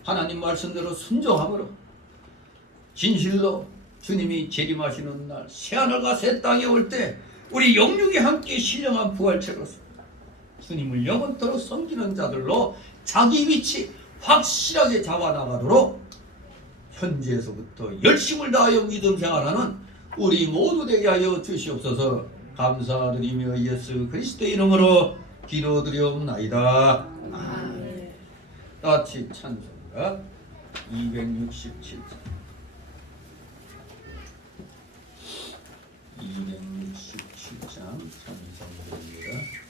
하나님 말씀대로 순종함으로 진실로 주님이 재림하시는 날 새하늘과 새 땅에 올 때 우리 영육이 함께 신령한 부활체로서 주님을 영원토록 섬기는 자들로 자기 위치 확실하게 잡아나가도록 현재에서부터 열심을 다하여 믿음 생활하는 우리 모두 되게 하여 주시옵소서. 감사드리며 예수 그리스도의 이름으로 기도드리옵나이다. 아멘. 같이 찬송가 267장 267장 찬송가입니다.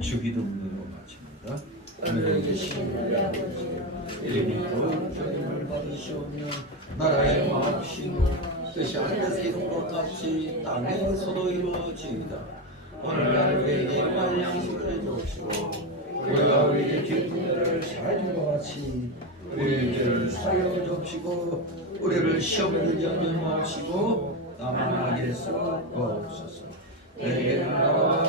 주기도문으로 마칩니다. 하늘에 계신 우리 아버지, 이름이 거룩하심을 받으시오며 나라의 마음이시오 뜻이 하늘에서 이룬 것 같이 땅에서도 이루어지이다. 오늘날 우리에게 일용할 양식을 주옵시고 우리가 우리에게 빚진 자를 사해준 것 같이 우리의 죄를 사하여 주옵시고 우리를 시험에 들게 하지 마시고 다만 악에서 구하옵소서. 내게 나라와